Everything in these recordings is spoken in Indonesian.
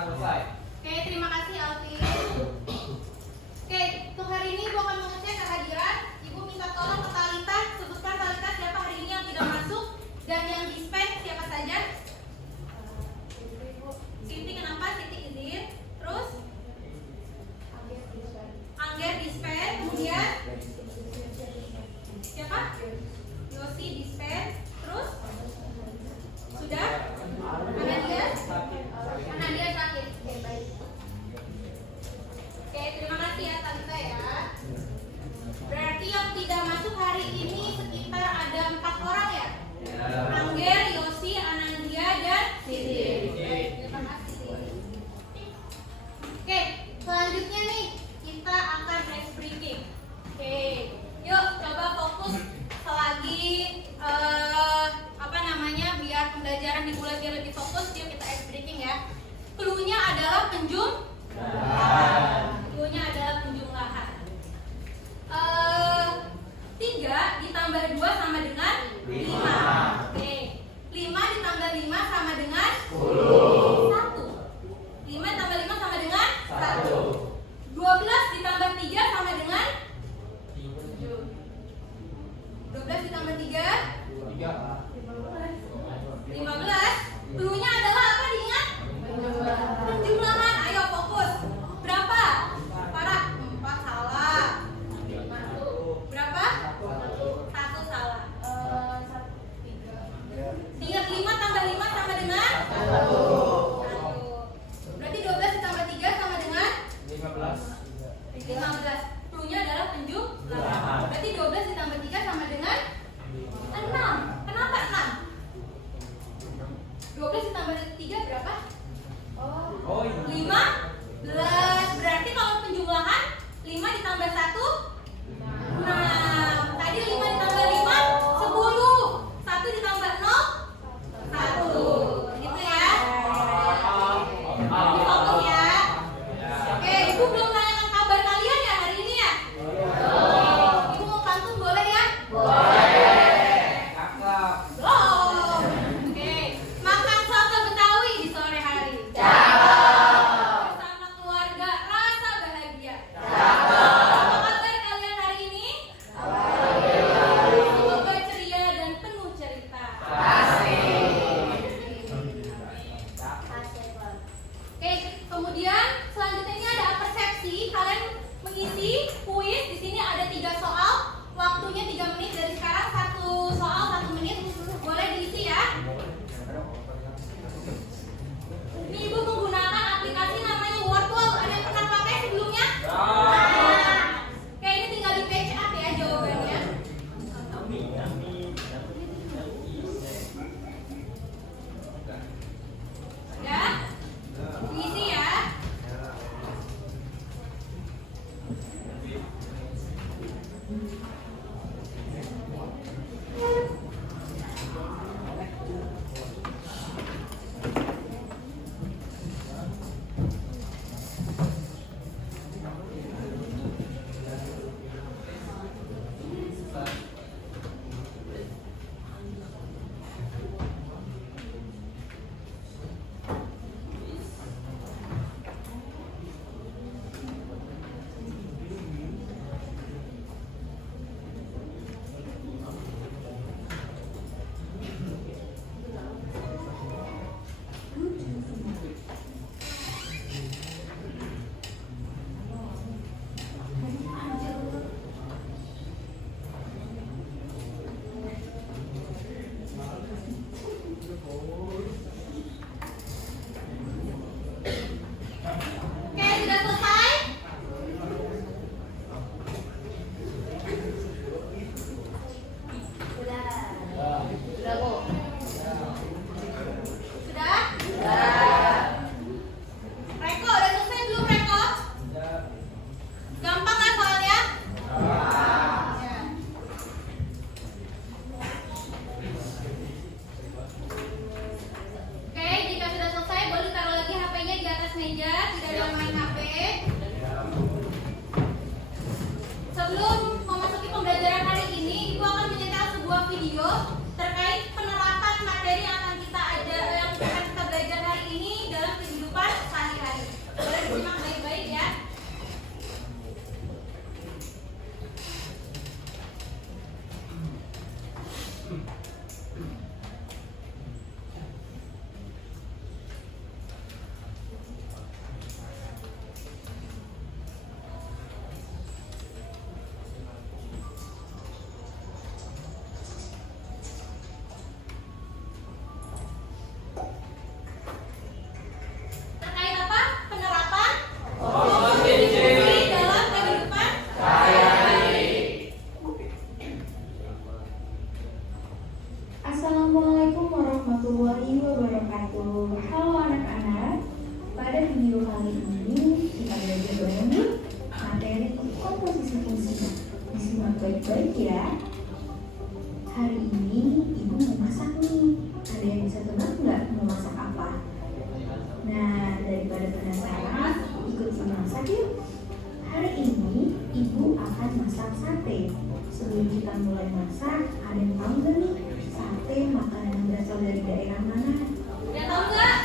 selesai. Oke, terima kasih Alvin. Oke, untuk hari ini Ibu akan mengecek kehadiran. Ibu minta tolong ke Talita, sebutkan Talita siapa hari ini yang tidak masuk dan yang dispen siapa saja. Siti kenapa? Siti izin. Terus Angger dispen. Kemudian siapa? Yosi dispen. Terus sudah? Anadia sakit. Oke, baik. Oke, terima kasih ya Talita ya. Berarti yang tidak masuk hari ini sekitar ada 4 orang ya? Angger, Yosi, Anandia, dan Siti. Baik, terima kasih. Oke, selanjutnya nih kita akan ice breaking. Oke, yuk coba fokus selagi biar pembelajaran dimulai biar lebih fokus. Yuk kita ice breaking ya. Clue-nya adalah penjumlahan. Clue-nya adalah penjumlahan. 3 ditambah 2 sama dengan 5. Oke. 5 ditambah 5 sama dengan 10. 1. 5 tambah 5 sama dengan 1. 12 ditambah 3 sama dengan 12 ditambah 3 15. Clue-nya adalah apa diingat? Penjumlahan. Ayo fokus. Berapa? Farah? 4 salah. Berapa? 1 salah. Ingat 5 tambah 5 sama dengan 1. Berarti 12 ditambah 3 sama dengan 15. Clue-nya adalah penjumlahan. Berarti 12 ditambah 3 sama dengan 6. Kenapa 6? 12 ditambah 3 berapa? 15. Berarti kalau penjumlahan 5 ditambah 1 6. Tadi 5 ditambah 5 10. 1 ditambah 0 1. Gitu ya. Fokus ya. Oke, Ibu belum nanyakan kabar kalian ya hari ini ya? Ibu mau pantun boleh ya? Belum. Oke, makan soto Betawi di sore hari. Bersama keluarga rasa bahagia. Apa kabar kalian hari ini? Semoga ceria dan penuh cerita. Oke, kemudian selanjutnya ini ada persepsi. Kalian mengisi kuis. Di sini ada 3 soal. Waktunya 3 menit dari sekarang. 1 soal 1 menit. Boleh Assalamualaikum warahmatullahi wabarakatuh. Halo anak-anak. Pada video kali ini kita belajar bareng yuk materi komposisi fungsi. Disimak baik-baik ya. Hari ini ibu mau masak nih. Ada yang bisa tebak nggak mau masak apa? Nah, daripada penasaran, ikut masak yuk. Hari ini ibu akan masak sate. Sebelum kita mulai masak, ada yang tahu nggak nih sate makanan yang berasal dari daerah mana? Udah tahu nggak?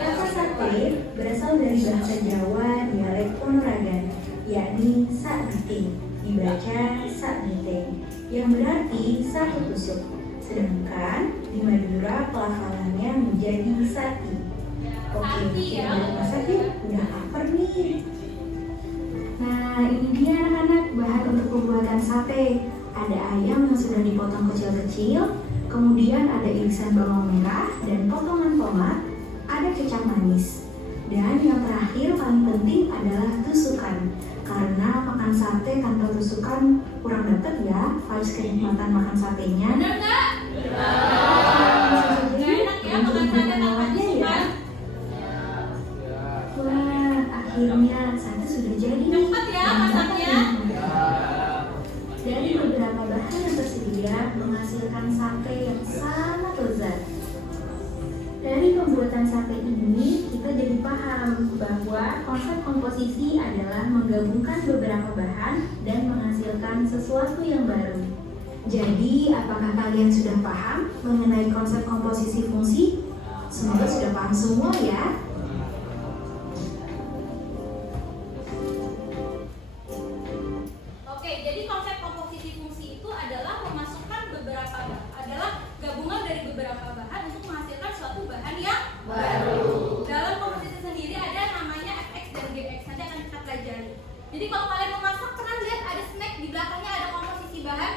Kata sate berasal dari bahasa Jawa dialek Ponorogan, yakni sakniting, dibaca sakniting, yang berarti satu tusuk. Sedangkan di Madura pelafalannya menjadi sati. Oke, kita masak yuk. Udah lapar nih. Nah, ini dia anak-anak bahan untuk pembuatan sate. Ada ayam yang sudah dipotong kecil-kecil, kemudian ada irisan bawang merah dan potongan tomat, ada kecap manis. Dan yang terakhir paling penting adalah tusukan. Karena makan sate tanpa tusukan kurang dapet ya vibes kenikmatan makan satenya. Bener nggak? Nggak enak ya makan sate tanpa tusukan. Wah, akhirnya sate sudah jadi nih. Cepet ya masaknya. Dari beberapa bahan yang tersedia menghasilkan sate yang sangat lezat. Dari pembuatan sate ini kita jadi paham bahwa konsep komposisi adalah menggabungkan beberapa bahan dan menghasilkan sesuatu yang baru. Jadi, apakah kalian sudah paham mengenai konsep komposisi fungsi? Semoga sudah paham semua ya. Oke, jadi konsep komposisi fungsi itu adalah gabungan dari beberapa bahan untuk menghasilkan suatu bahan yang baru. Dalam komposisi sendiri ada namanya fx dan gx, nanti akan kita pelajari. Jadi kalau kalian memasak pernah lihat ada snack di belakangnya ada komposisi bahan.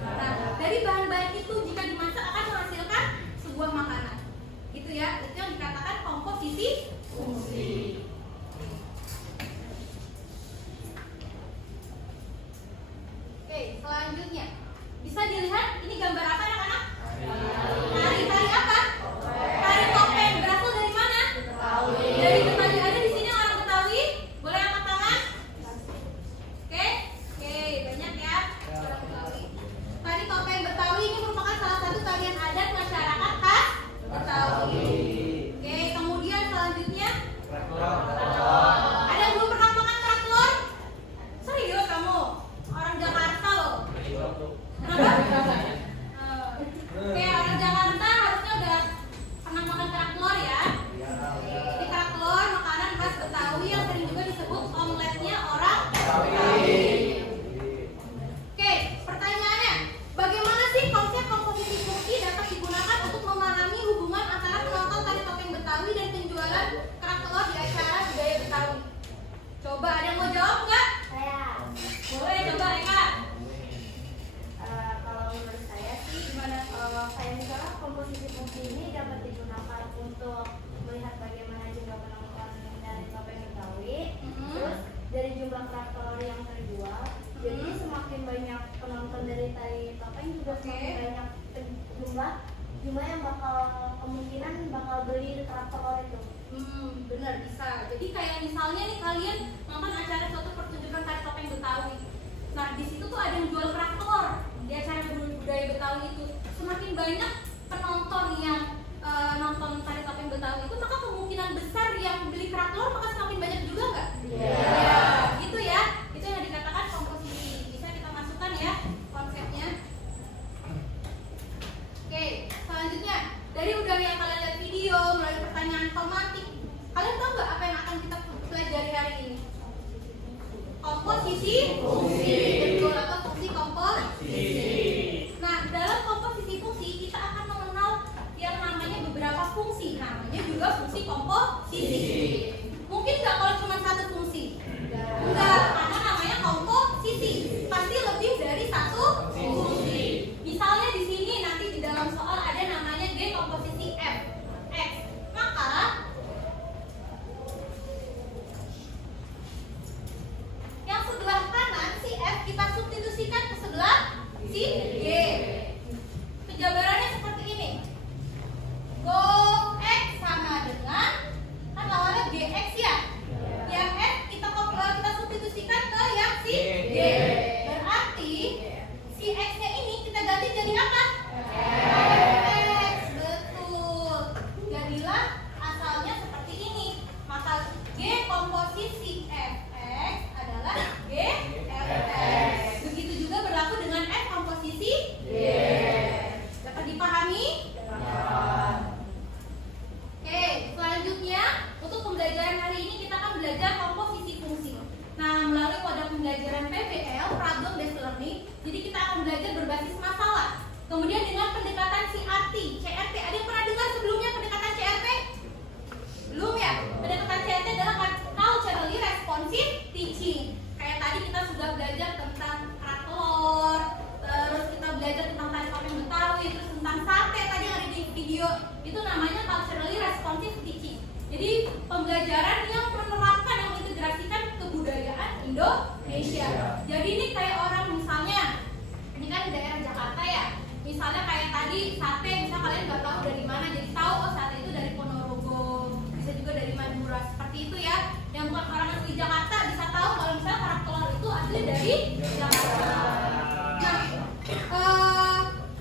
Nah, dari bahan-bahan itu jika dimasak akan menghasilkan sebuah makanan. Gitu ya, itu yang dikatakan komposisi fungsi. Oke, selanjutnya bisa dilihat ini gambar apa anak-anak? Tari apa? Tari topeng. Berasal dari mana? Dari Betawi. Ada di sini orang Betawi? Boleh angkat tangan? Oke, banyak ya orang Betawi. Tari topeng Betawi ini merupakan salah satu tarian adat masyarakat khas Betawi. Oke, kemudian selanjutnya ada yang belum pernah makan kerak telur? Serius kamu? Orang Jakarta loh. Kenapa? Oke, orang Jakarta harusnya udah pernah makan kerak telur ya. Jadi kerak telur makanan khas Betawi yang sering juga disebut omeletnya orang Betawi. Oke, pertanyaannya, bagaimana sih konsep komposisi fungsi dapat digunakan untuk memahami hubungan antara penonton tari topeng Betawi dan penjualan kerak telur di acara budaya Betawi? Coba ada yang mau jawab nggak? Saya Boleh, coba Eka. kalau menurut saya sih Gimana? kayak misalnya komposisi fungsi ini dapat digunakan untuk melihat bagaimana jumlah penonton dari topeng Betawi, terus dari jumlah kerak telur yang terjual. Jadi semakin banyak penonton dari tari topeng juga semakin banyak jumlah yang kemungkinan bakal beli kerak telur itu. Benar bisa. Jadi kayak misalnya nih kalian nonton acara suatu pertunjukan tari topeng Betawi. Nah di situ tuh ada yang jual kerak telur di acara budaya Betawi itu. Semakin banyak penonton yang nonton tari topeng Betawi itu, maka kemungkinan besar yang beli kerak telur maka semakin banyak juga nggak? Ya, gitu ya. Itu yang dikatakan komposisi. Bisa kita masukkan ya konsepnya. Oke, selanjutnya dari udah yang kalian lihat video melalui pertanyaan formatik, kalian tahu nggak apa yang akan kita pelajari hari ini? Komposisi fungsi. Betul, atau fungsi komposisi. Nah, dalam komposisi fungsi kita akan mengenal yang namanya beberapa fungsi. Namanya juga fungsi komposisi. Mungkin Kemudian dengan pendekatan CRT, CRT. Ada yang pernah dengar sebelumnya pendekatan CRT? Belum ya? Pendekatan CRT adalah culturally responsive teaching. Kayak tadi kita sudah belajar tentang kerak telur, terus kita belajar tentang tari topeng Betawi, terus tentang sate tadi yang ada di video. Itu namanya culturally responsive teaching. Jadi pembelajaran yang menerapkan, yang mengintegrasikan kebudayaan Indonesia. Jadi ini kayak orang misalnya, ini kan di daerah Jakarta ya. Misalnya kayak tadi sate, misal kalian nggak tahu dari mana, jadi tahu oh sate itu dari Ponorogo, bisa juga dari Madura, seperti itu ya. Yang bukan orang asli Jakarta bisa tahu kalau misalnya kerak telur itu asli dari Jakarta. Nah,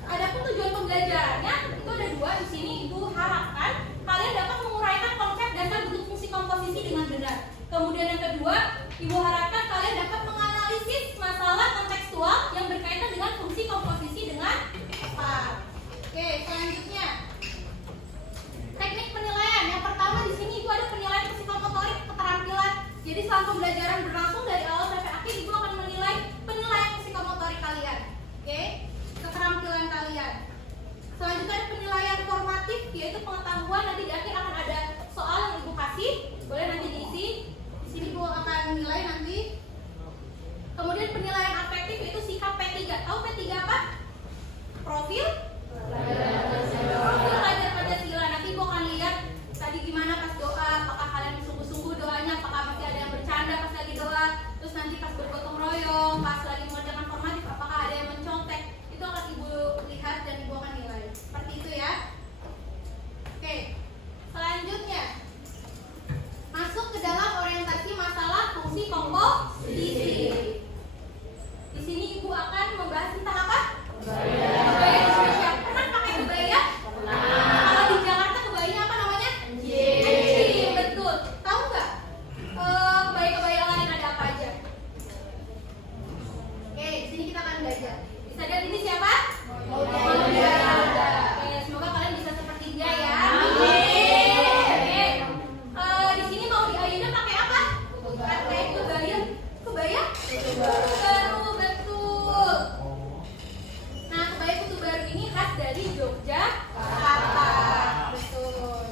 adapun tujuan pembelajarannya itu ada dua di sini. Ibu harapkan kalian dapat menguraikan konsep dasar bentuk fungsi komposisi dengan benar. Kemudian yang kedua, ibu harapkan kalian dapat menganalisis masalah kontekstual yang berkaitan dengan fungsi komposisi dengan tepat. Oke, selanjutnya teknik penilaian. Yang pertama di sini ibu ada penilaian psikomotorik keterampilan. Jadi selama pembelajaran berlangsung dari awal sampai akhir, ibu akan menilai penilaian psikomotorik kalian. Oke, keterampilan kalian. Selanjutnya ada penilaian formatif, yaitu pengetahuan. Nanti di akhir akan ada soal yang ibu kasih, boleh nanti diisi. Di sini ibu akan nilai nanti. Kemudian penilaian afektif yaitu sikap P3. Tahu P3 apa? Profil pelajar Pancasila. Nanti ibu akan lihat tadi gimana pas doa, apakah kalian sungguh-sungguh doanya, apakah masih ada yang bercanda pas lagi doa, terus nanti pas bergotong royong, pas lagi mengerjakan formatif, apakah ada yang mencontek. Itu akan ibu lihat dan ibu akan nilai. Seperti itu ya. Oke. Selanjutnya masuk ke dalam orientasi masalah fungsi komposisi. Di sini ibu akan membahas tentang apa? Kebaya Indonesia. Pernah pakai kebaya? Kalau di Jakarta kebayanya apa namanya? Anjing, betul. Tahu nggak? Kebaya-kebaya lain ada apa aja? Oke, di sini kita akan belajar. Bisa lihat ini siapa? Oke, semoga kalian bisa seperti dia ya. Di sini mau diayunnya pakai apa? Pakai kebaya. Kebaya? Baru, betul. Nah, kebaya kutu baru ini khas dari Yogyakarta. Betul.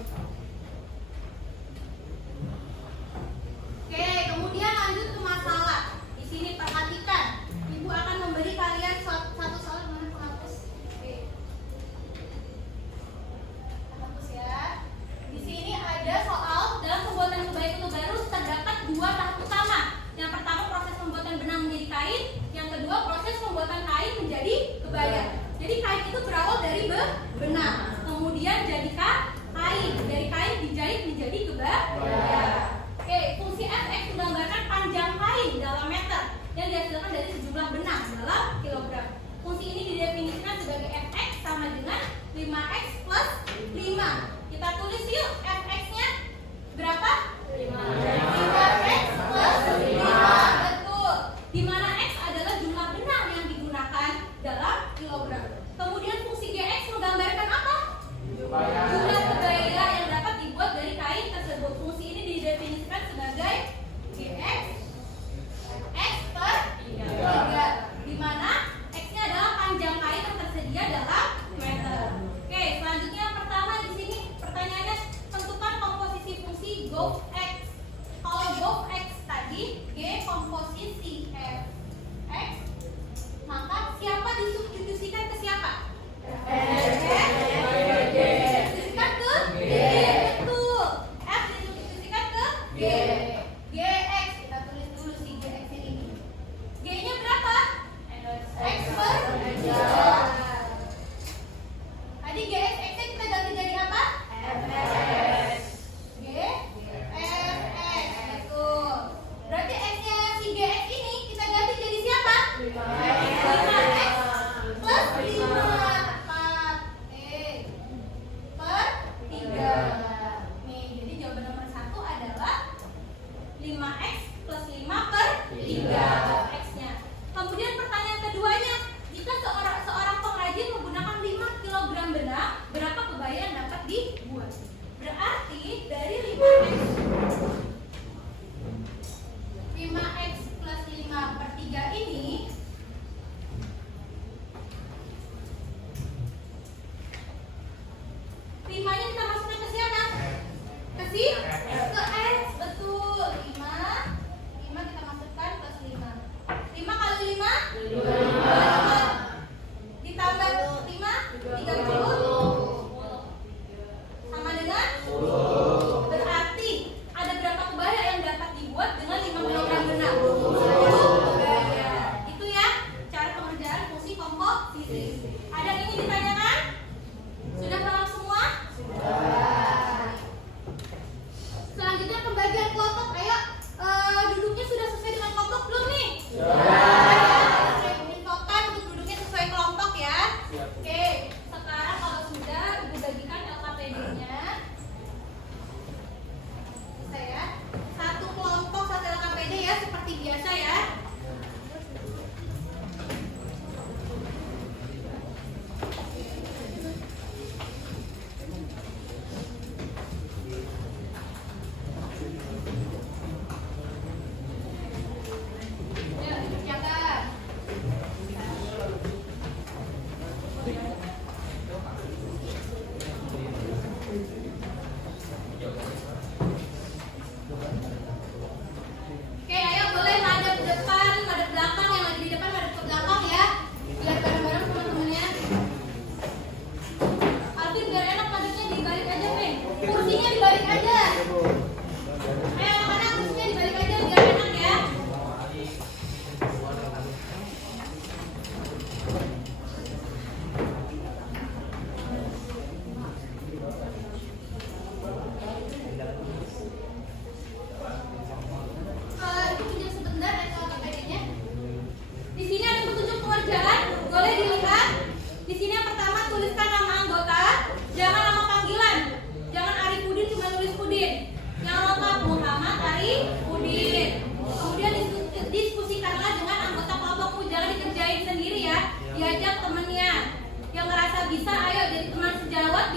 Oke, kemudian lanjut ke masalah. Di sini perhatikan, ibu akan memberi kalian satu soal. Mana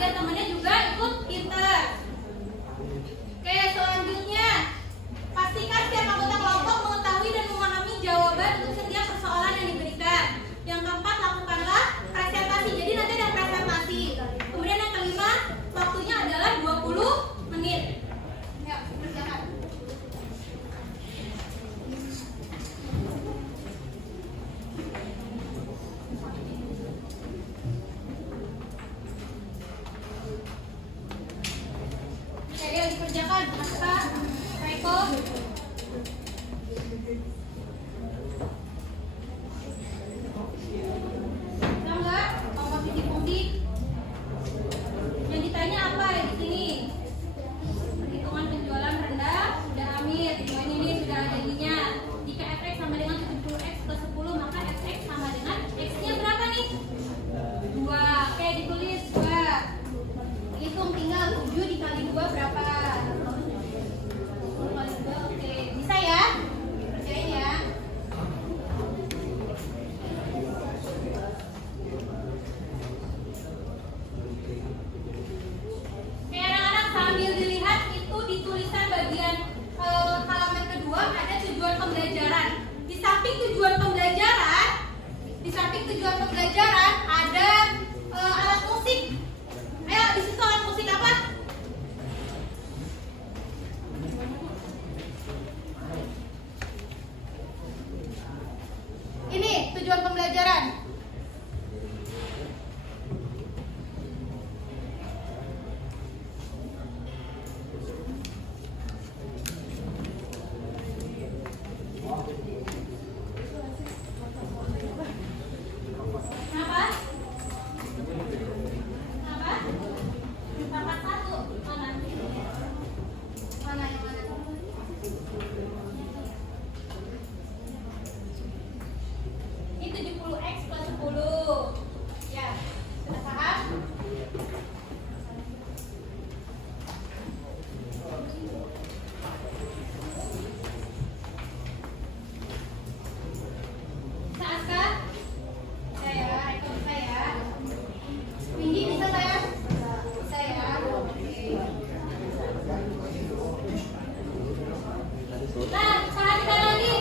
biar temennya juga ikut pinter. Oke, selanjutnya pastikan setiap anggota kelompok mengetahui dan memahami jawaban untuk setiap persoalan yang diberikan. Yang keempat, lakukanlah presentasi. Jadi nanti ada presentasi. Kemudian yang kelima, waktunya adalah 20 menit. Ya, kerjakan. Oke, yuk dikerjakan. Aska, Raiko. Tahu nggak komposisi fungsi? Yang ditanya apa ya di sini? Perhitungan penjualan rendah sudah ambil. Tujuannya ini sudah ada ininya. Jika fx sama dengan 70x plus 10, maka fx sama dengan x-nya berapa nih? 2. Oke, ditulis 2. Hitung tinggal 7 dikali 2 berapa? 10 kali 2, oke. Bisa ya? Kerjain ya. Oke, anak-anak sambil dilihat itu di tulisan bagian halaman kedua ada tujuan pembelajaran. Di samping tujuan pembelajaran ada alat musik. Ayo, di situ alat musik apa? Ini tujuan pembelajaran. Kenapa? Kenapa? 41. Mana? Mana yang mana? Ini 70x plus 10. Ya, sudah paham? Bisa Aska? Bisa ya, Eko bisa ya. Windy bisa nggak ya? Bisa ya. Oke. Nah, perhatikan lagi.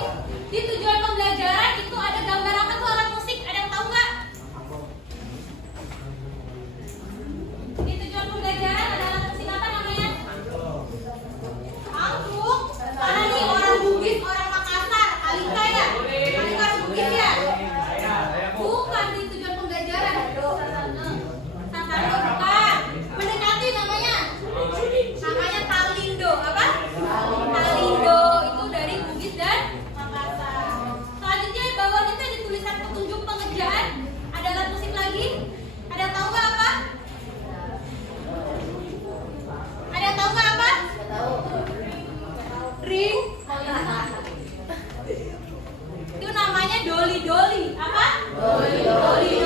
Di tujuan pembelajaran itu ada gambar apa tuh alat musik? Ada yang tahu nggak? Di tujuan pembelajaran ada alat musik apa namanya? Angklung. Karena nih orang Bugis, orang Makassar, Alika ya? Alika orang Bugis ya? Bukan di tujuan pembelajaran. Sasando bukan. Mendekati namanya. Namanya Talindo. Apa? Talindo itu dari Bugis dan Makassar. Selanjutnya di bawah itu ada tulisan petunjuk pengerjaan. Ada alat musik lagi. Ada yang tahu nggak apa? Ada yang tahu nggak apa? Ring. Itu namanya doli-doli. Apa? Doli-doli.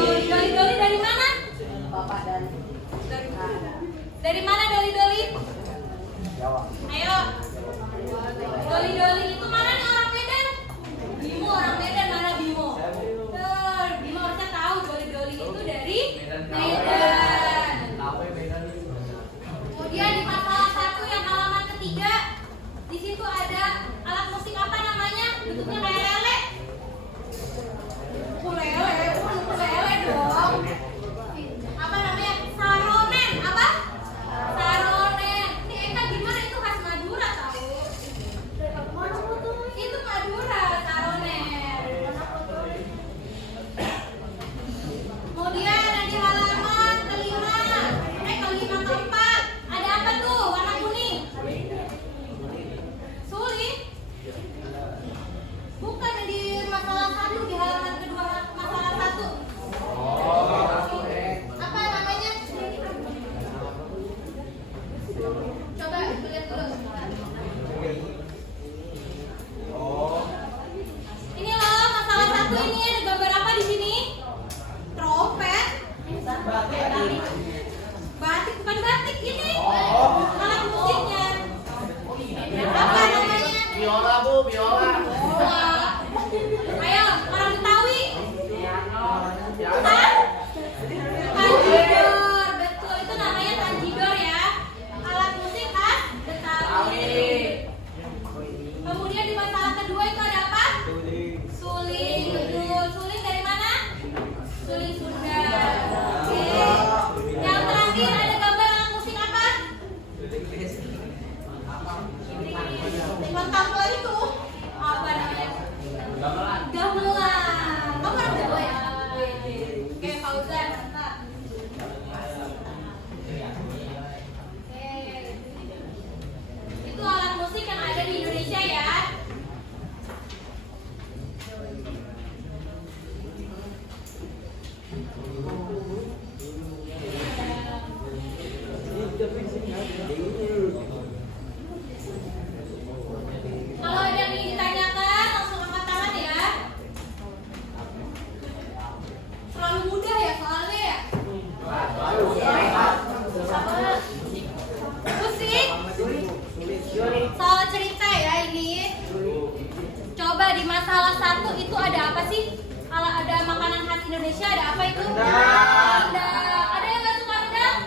Indonesia ada apa itu? Rendang. Ada yang nggak suka rendang?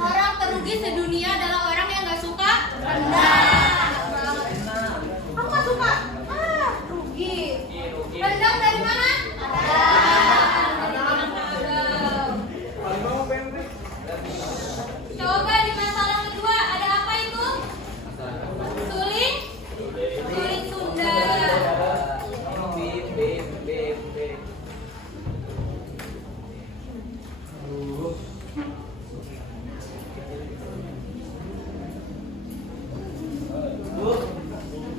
Orang terrugi sedunia adalah orang yang nggak suka rendang. Kamu nggak suka? Rugi. Rendang dari mana? Coba di masalah kedua ada apa itu? Suling? Suling Sunda.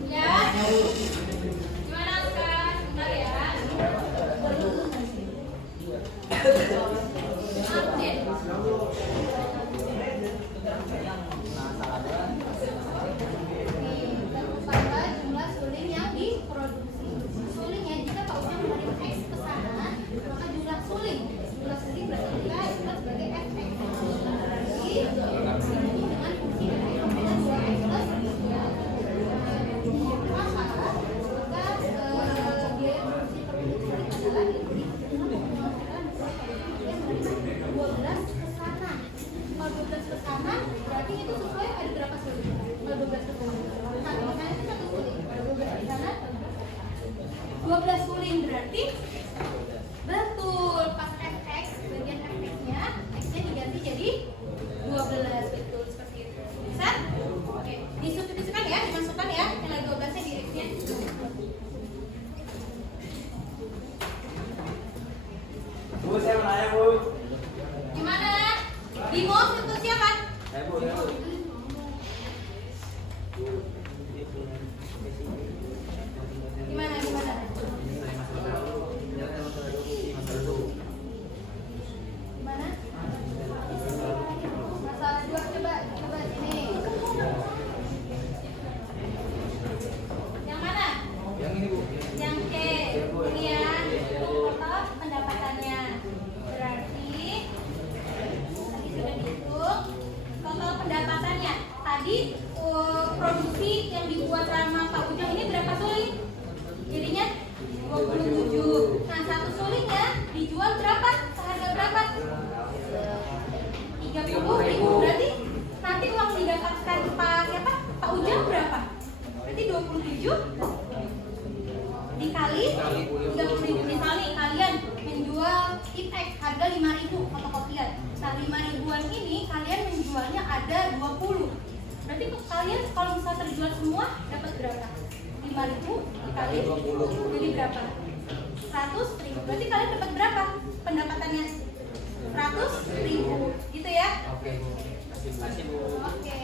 Ya. Gimana sekarang? Bentar ya. Update. Berapa jumlah suling yang diproduksi? Sulingnya jika Pak Ujang menerima X pesanan, maka jumlah suling berarti kita itu sebagai FX. Berarti dengan fungsi dari perbedaan 2X plus 3. Maka biaya produksi per unit suling adalah diberi dengan pengeluaran yang menerima 12 pesanan. Kalau 12 pesanan berarti itu sesuai ada berapa suling? Kalau 12 pesanan satu pesanan itu satu suling. Kalau 12 pesanan 12 suling berarti betul pas FX bagian FX-nya X-nya diganti jadi 12 betul seperti itu. Bisa? Oke, disubstitusikan ya, dimasukkan ya nilai 12-nya di X-nya. Bu, saya mau nanya, Bu. Gimana? Bimo itu siapa? Bu. Gimana? Gimana? Masalah 2 coba ini. Yang mana? Yang ini, Bu. Yang C. Ini ya. Total pendapatannya. Berarti tadi sudah dihitung total pendapatannya. Tadi produksi yang dibuat sama Pak Ujang ini berapa suling? Jadinya 27. Nah, satu sulingnya dijual berapa? Seharga berapa? 30.000. Berarti nanti uang didapatkan Pak Ujang berapa? Berarti 27 dikali 30.000. Misalnya kalian menjual X harga 5.000 fotokopian. Nah, 5.000-an ini kalian menjualnya ada 20. Berarti kalian kalau misalnya terjual semua dapat berapa? 5.000 dikali jadi berapa? 100.000. Berarti kalian dapat berapa pendapatannya? 100.000 gitu ya? Oke, Bu. Kasih, Bu. Oke.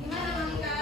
Gimana Malika?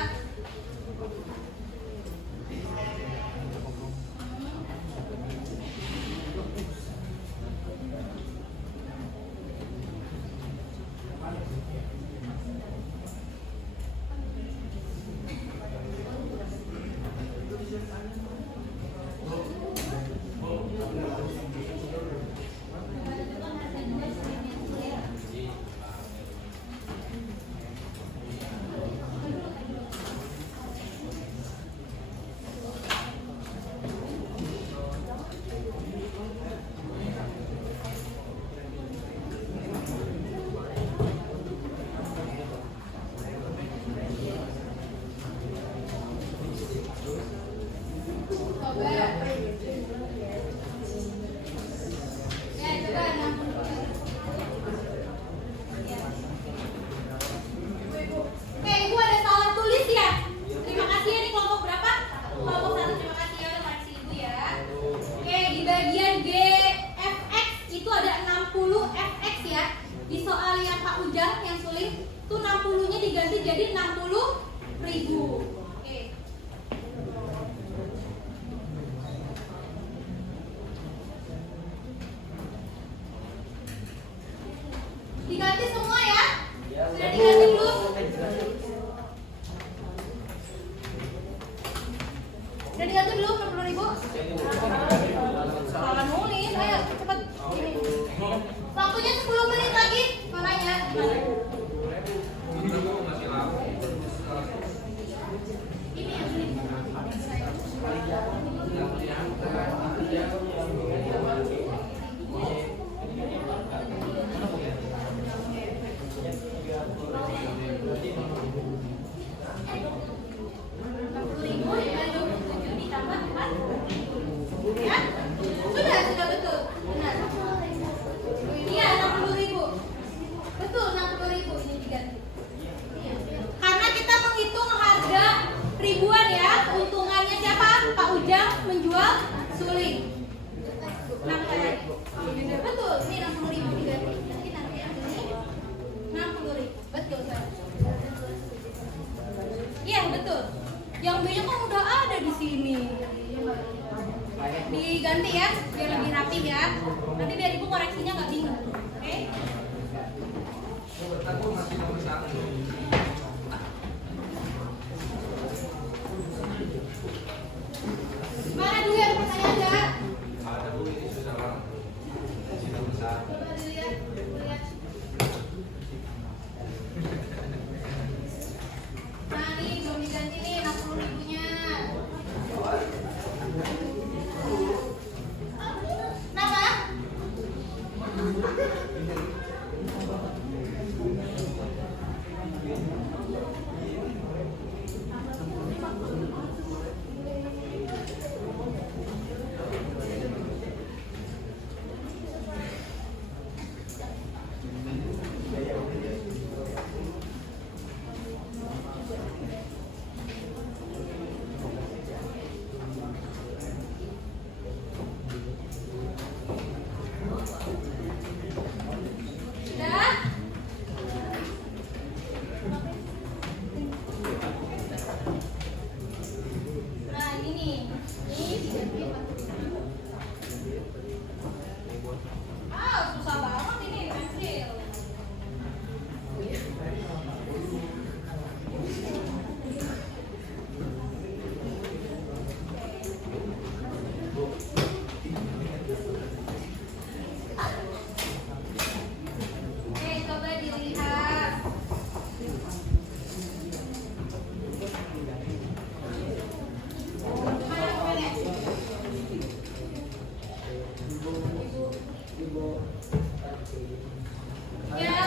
suling. Nama saya. Betul, ini 60.000 diganti. Nanti yang ini 60.000. Betul saya. Iya betul. Yang B-nya kan udah ada di sini. Diganti ya, biar lebih rapi ya. Nanti biar ibu koreksinya nggak bingung. Oke? Mana dulu yang pertanyaan nggak? Coba dilihat. Nah ini belum diganti nih 60.000-nya. Kenapa? Sudah? Nah ini nih, ini diganti 40.000. Susah banget ini pensil. Oke, coba dilihat. Mana komennya? Ya.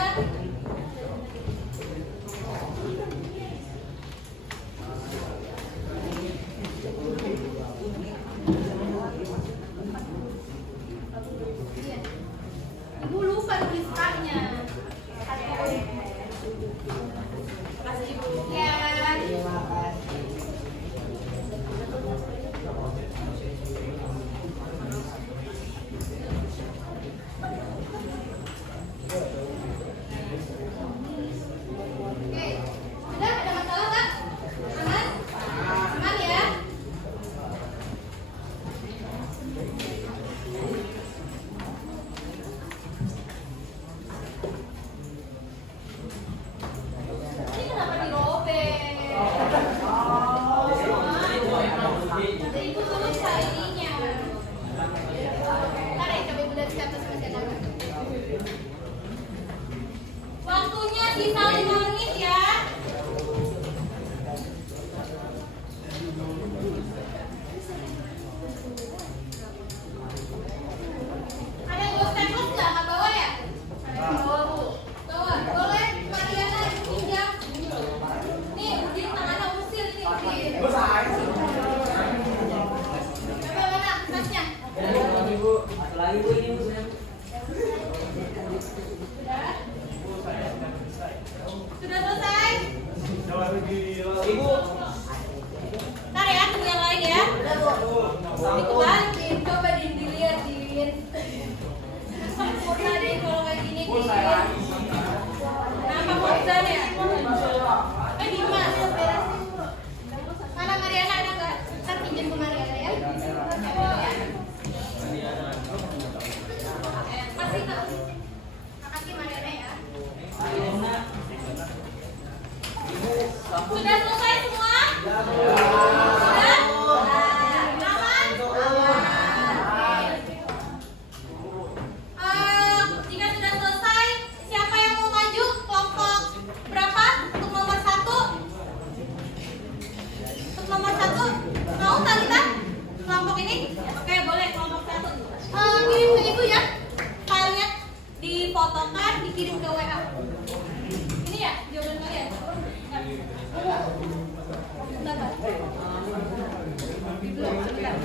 Iya. Ibu lupa listanya. Makasih Ibu. Ya. Oke, sudah ada masalah nggak? Aman? Aman ya? Ini kenapa dirobek? Ada ibu tulis ininya. Ntar ya, coba ibu lihat siapa sama siapa. Waktunya sisa 5 menit ya. Ada yang bawa staples nggak? Nggak bawa ya? Bawa Bu. Bawa. Boleh Mariana pinjam. Nih, Udin tangannya usil ini Udin. Coba mana tasnya? Lagi Bu ini Bu. Sudah selesai? Ibu. Ntar ya, tunggu yang lain ya. Dikembaliin, coba dilihat, Din. Sempurna deh kalau kayak gini, Din. Nama bosan ya? Dimas. Mana Mariana ada nggak? Ntar pinjam ke Mariana ya. Kasih tuh. Makasih Mariana ya. Sudah selesai semua? Sudah? Aman? Jika sudah selesai, siapa yang mau maju? Kelompok berapa? Untuk nomor 1? Untuk nomor 1? Mau Talita? Kelompok ini? Oke, boleh kelompok 1. Kirim ke ibu ya. Filenya difotokan, dikirim ke WA. Ini ya jawaban kalian? Bentar, Pak. Belum, bentar.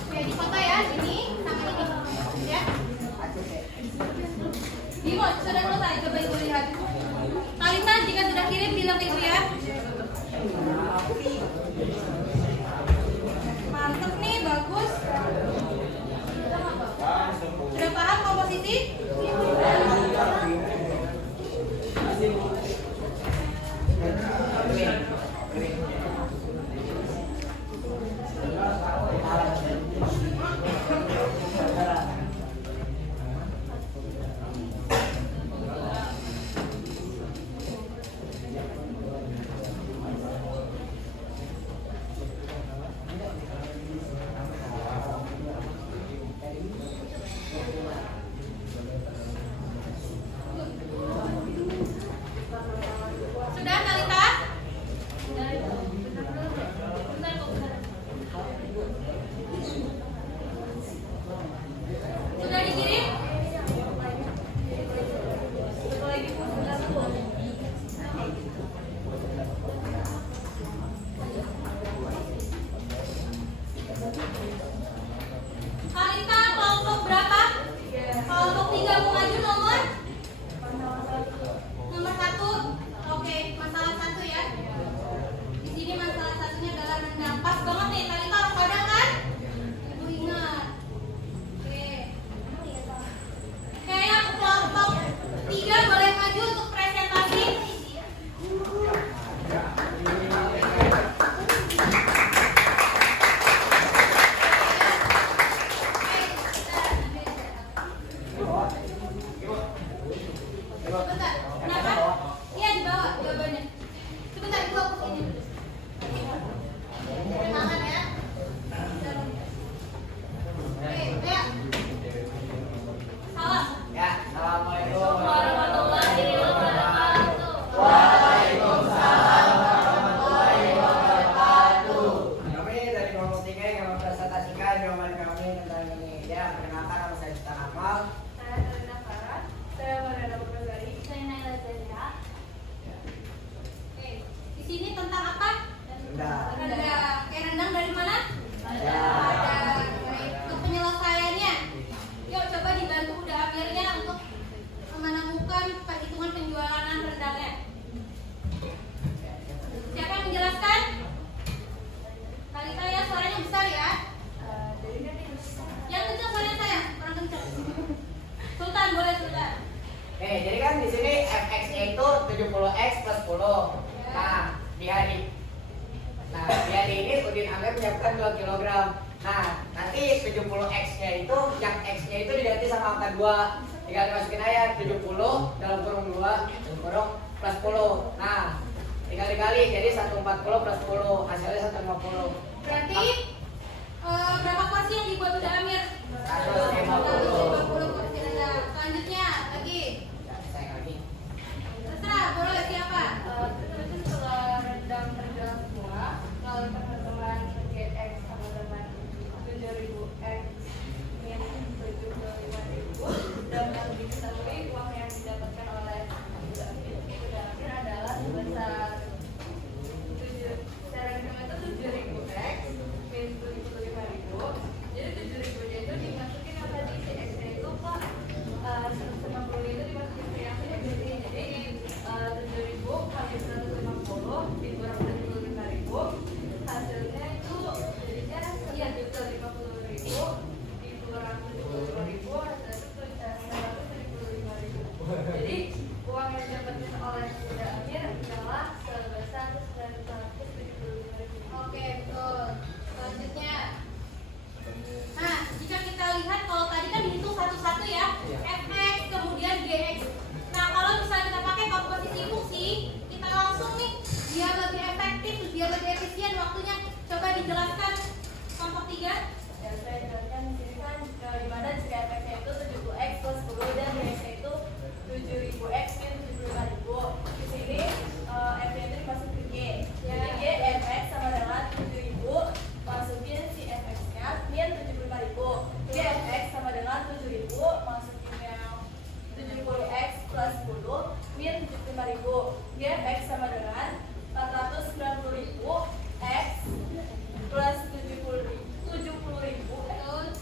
Oke, difoto ya, ini sama ini ya. Bimo, sudah selesai, coba ibu lihat. plus 10. Nah, di hari ini Udin Amir menyiapkan 2 kg. Nah, nanti 70x-nya itu, yang x-nya itu diganti sama angka 2. Tinggal dimasukin aja 70 dalam kurung 2, dalam kurung plus 10. Nah, tinggal dikali, jadi 140 plus 10, hasilnya 150. Berarti berapa porsi yang dibuat Uda Amir? 150 porsi rendang. Selanjutnya lagi. Saya lagi. Terserah, boleh siapa? Itu setelah rendang terjual semua, lalu teman-teman get X sama dengan 7.000 X min 75.000, dan kalau diketahui uang yang didapatkan oleh Uda Amir adalah sebesar secara hitungan itu 7.000 X min 75.000. Jadi 7.000 nya itu dimasukin yang tadi si X nya itu ke 150 itu dimasukin ke yang ini. Jadi 7.000 kali 150 dikurang 75.000, hasilnya itu jadinya iya 150.000 dikurang 75.000, hasilnya itu 175.000. Jadi uang yang didapatkan oleh Uda Amir adalah sebesar 975.000. Oke, betul. Selanjutnya. Nah, jika kita lihat kalau tadi kan dihitung satu-satu ya, fx kemudian gx. Nah, kalau misalnya kita pakai komposisi fungsi, kita langsung nih biar lebih efektif, biar lebih efisien waktunya. Coba dijelaskan kelompok 3. Ya, saya jelaskan di sini kan di mana jika fx-nya itu 70x plus 10 dan gx-nya itu 7.000x min 75.000. Di sini f-nya itu dimasukin ke g. Jadi g fx sama dengan 7.000, masukin si fx-nya min 75.000. G fx sama dengan 7.000, masukin yang 70x plus 10 min 75.000. G fx sama dengan 490.000 x plus 70.000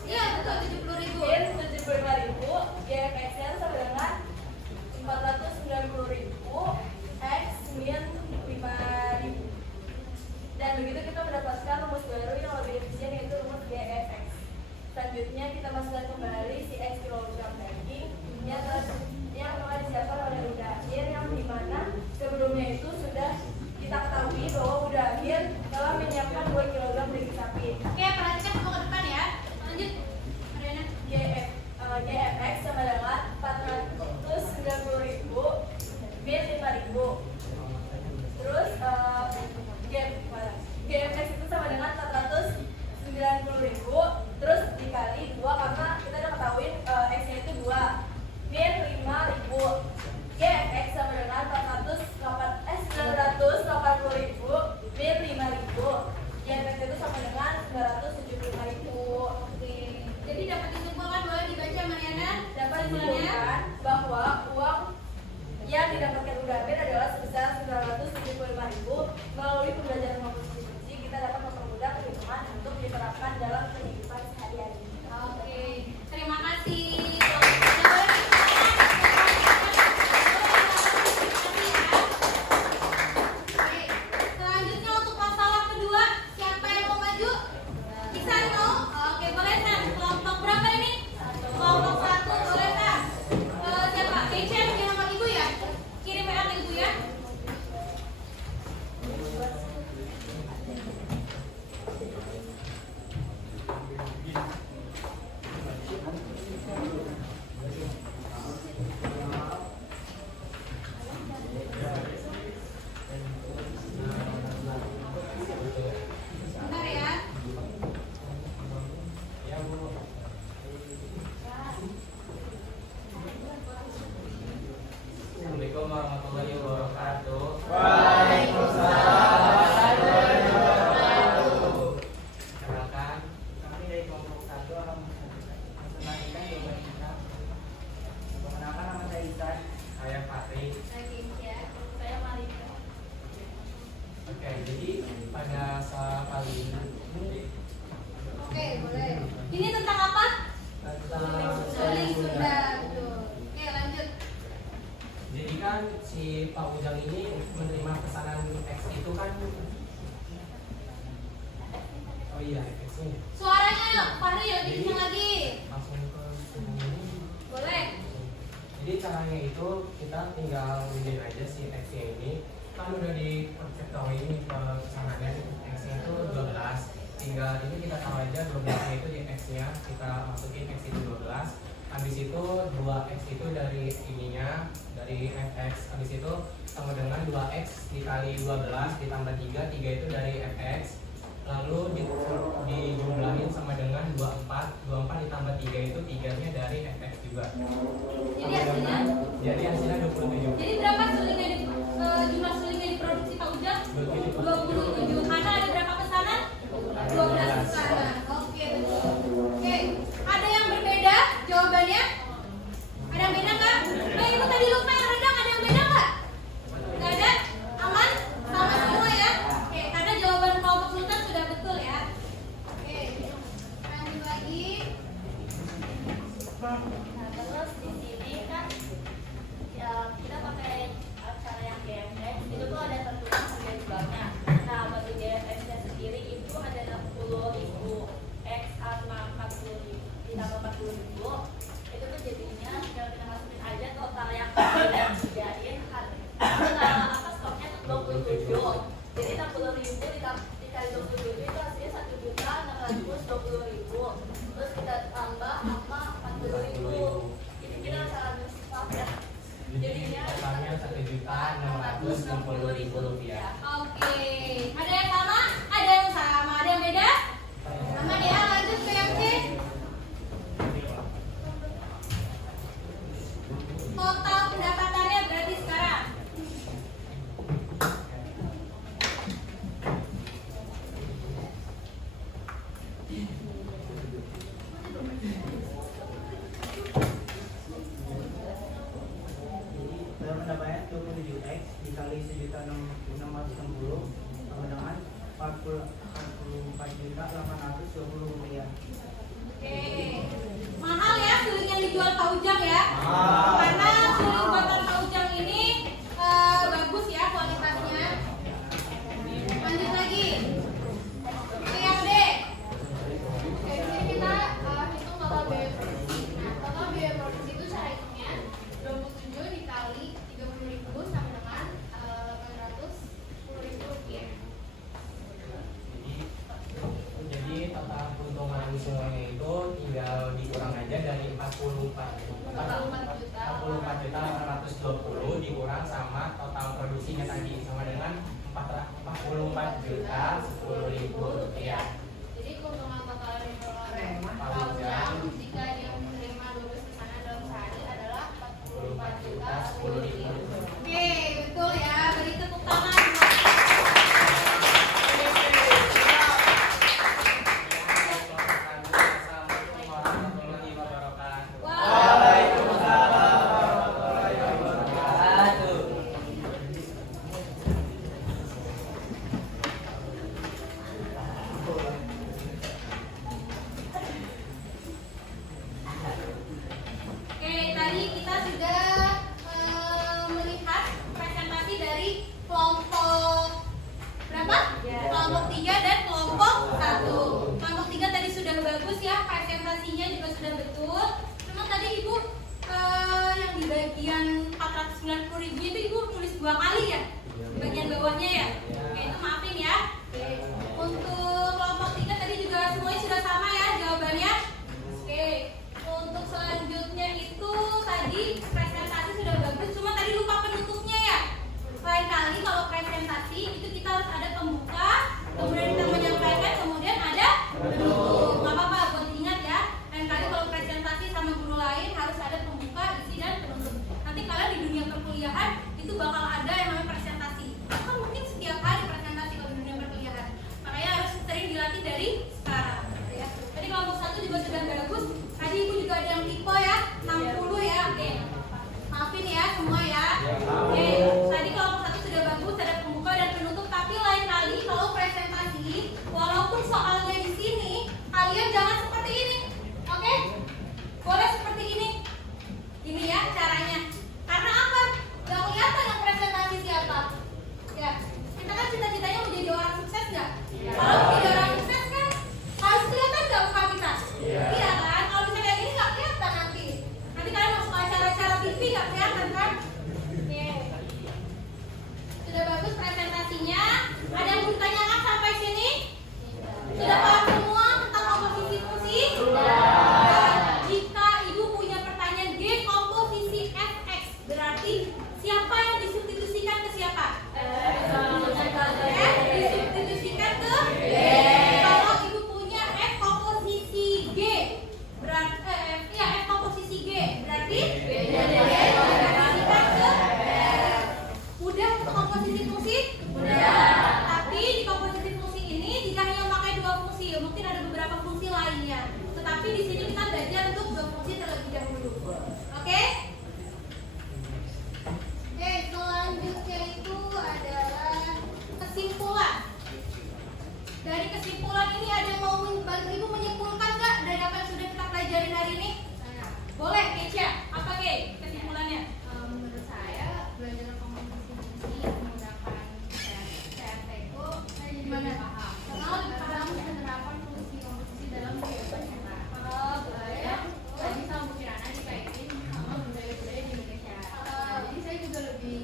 Iya, betul 70.000. min 75.000. GFX-nya sama dengan 490.000 x min 5.000. Dan begitu kita mendapatkan rumus baru yang lebih efisien, yaitu rumus GFX. Selanjutnya kita masukkan kembali si X kilogram daging yang telah disiapkan oleh Uda Amir, yang dimana sebelumnya itu sudah kita ketahui bahwa Uda Amir telah menyiapkan 2 kg daging sapi. Oke, perhatikan semua ke depan ya. Lanjut. Mariana. GFX sama dengan 490.000 min 5.000. Terus GFX itu sama dengan 490.000, terus dikali 2 karena kita udah ketahui X-nya itu 2 min 5.000. GFX sama dengan 980.000 min 5.000. GFX itu sama dengan 975.000. Oke. Jadi dapat disimpulkan, boleh dibaca Mariana. Dapat disimpulkan bahwa uang yang didapatkan Uda Amir adalah sebesar 975.000. Melalui pembelajaran komposisi fungsi, kita dapat mempermudah perhitungan untuk diterapkan dalam kehidupan sehari-hari. Oke. Terima kasih. Oke. Selanjutnya untuk masalah kedua, siapa yang mau maju? Bisa no? Oke, boleh kan? Kelompok berapa ini? Kelompok 1, boleh kan? Siapa? Kece punya nomor ibu ya? Kirim WA ke ibu ya. Bentar ya. Assalamualaikum warahmatullahi wabarakatuh. Perkenalkan, kami dari kelompok 1 akan mempresentasikan jawaban kita. Perkenalkan, nama saya Isan. Saya Fatri. Saya Malika. Oke, jadi pada saat kali ini Oke, boleh. Ini tentang apa? Suling Sunda. Betul. Oke, lanjut. jadi kan si Pak Ujang ini menerima pesanan X itu kan, oh iya X-nya Suaranya Fahri lebih kencang lagi. langsung ke sini. Boleh. Jadi caranya itu kita tinggal bikin aja si X-nya ini kan udah diketahui ini kesamaan X-nya itu 12. Tinggal ini kita tahu aja 12-nya itu di X-nya, kita masukin X itu 12. Habis itu 2X itu dari ininya, dari fx. Habis itu sama dengan 2X dikali 12 ditambah 3, 3 itu dari fx. Lalu dijumlahin sama dengan 24, 24 ditambah 3 itu 3-nya dari fx juga. Jadi hasilnya 27. Jadi berapa jumlah suling yang diproduksi Pak Ujang? 27. Karena ada berapa pesanan? 12 pesanan. Oke, betul. Oke, ada yang berbeda jawabannya? Ada yang beda nggak? Yang itu tadi lupa yang rendang, ada yang beda nggak? Nggak ada? Aman? Sama semua ya? Oke, karena jawaban kelompok sultan sudah betul ya. Oke, lanjut lagi. Nah, terus di sini kan ya, kita pakai cara yang GFX itu tuh ada tentukan harga jualnya. Nah, bagi GFX-nya sendiri itu ada 60.000 X sama 40.000 ditambah 40.000 itu tuh jadinya tinggal kita masukin aja total yang kita sediain apa stoknya tuh 27. Jadi 60.000 dikali 27 itu hasilnya 1.620.000. Terus kita tambah sama 40.000. Jadi kita cara bersifat ya. Jadinya Totalnya 1.660.000 rupiah. Oke, ada yang sama? Ada yang sama, ada yang beda? Aman ya, lanjut ke yang C. Total pendapatannya berarti sekarang. Dalam pendapatnya 27X dikali 1.660 sama dengan 44.820.000 rupiah. Oke, mahal ya suling yang dijual Pak Ujang ya? Karena suling buatan Pak Ujang ini bagus ya kualitasnya. Lanjut lagi. Oke, yang D. Oke, di sini kita hitung total biaya produksi. Nah, total biaya produksi itu cara hitungnya 27 dikali 30.000 sama dengan 810.000 rupiah. Jadi total keuntungan semuanya itu tinggal dikurang aja dari 44.820 dikurang sama total produksinya tadi sama dengan 44.010.000 rupiah. Jadi keuntungan total yang diperoleh Pak Ujang jika dia menerima 12 pesanan dalam sehari adalah 44.010.000. Oke, betul ya. Beri tepuk tangan. Assalamualaikum warahmatullahi wabarakatuh. Oke, tadi kita sudah melihat presentasi dari kelompok berapa? Kelompok 3 dan kelompok 1. Kelompok 3 tadi sudah bagus ya, presentasinya juga sudah betul. Cuma tadi Ibu yang di bagian 490.000 itu Ibu tulis 2 kali ya? Di bagian bawahnya ya? Oke, itu maafin ya. Untuk kelompok 3 tadi juga semuanya sudah sama ya jawabannya? Oke, untuk selanjutnya itu tadi presentasi sudah bagus, cuma tadi lupa penutupnya ya. Lain kali kalau presentasi itu kita harus ada pembuka, kemudian kita menyampaikan, kemudian ada penutup. Gak apa-apa, buat ingat ya. Lain kali kalau presentasi sama guru lain harus ada pembuka, isi dan penutup. Nanti kalian di dunia perkuliahan itu bakal ada yang namanya presentasi. Kan mungkin setiap hari presentasi kalau di dunia perkuliahan. Makanya harus sering dilatih dari sekarang. Ya. Tadi kelompok 1 juga sudah bagus. Tadi Ibu juga ada yang tipe ya, 60 ya. Oke. Maafin ya semua ya. Oke. Tadi kelompok 1 sudah bagus, ada pembuka dan penutup. Tapi lain kali kalau presentasi, walaupun soalnya di sini, kalian jangan seperti ini. Oke? Boleh seperti ini. Ini ya caranya. Karena apa? Gak kelihatan yang presentasi siapa. Ya. Kita kan cita-citanya mau jadi orang sukses nggak? Kalau mau jadi orang sukses kan harus kelihatan nggak muka kita? Iya kan? Kalau misalnya kayak gini nggak kelihatan nanti. Nanti kalian masuk acara-acara TV nggak kelihatan kan? Sudah bagus komposisi fungsi? Tapi di komposisi fungsi ini tidak hanya memakai dua fungsi, mungkin ada beberapa fungsi lainnya. Tetapi di sini kita belajar untuk dua fungsi terlebih dahulu. Oke? Oke, selanjutnya itu adalah kesimpulan. Dari kesimpulan ini ada yang mau bantu Ibu menyimpulkan nggak dari apa yang sudah kita pelajarin hari ini? Boleh, Keisha. Apa Kei kesimpulannya? Menurut saya belajar komposisi fungsi menggunakan CFT itu saya jadi Gimana? lebih paham. Karena lebih paham penerapan fungsi komposisi dalam kehidupan nyata. Saya tadi sama Bu Kirana dikaitin sama budaya-budaya di Indonesia. Jadi saya juga lebih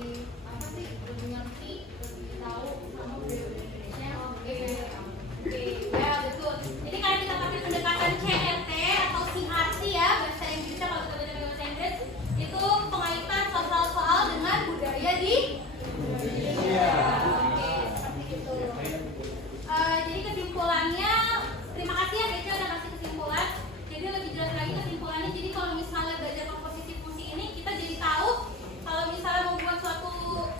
lebih ngerti, lebih tahu sama budaya-budaya Indonesia yang saya tahu. Oke, ya betul. Jadi kalau kita pakai pendekatan CRT atau CRT ya bahasa Inggrisnya, kalau kita belajar bahasa Inggris itu pengaitan soal-soal dengan budaya di Indonesia. Oke, seperti itu. Jadi kesimpulannya, terima kasih ya Keisha udah kasih kesimpulan. Jadi lebih jelas lagi kesimpulannya. Jadi kalau misalnya belajar komposisi fungsi ini, kita jadi tahu kalau misalnya membuat suatu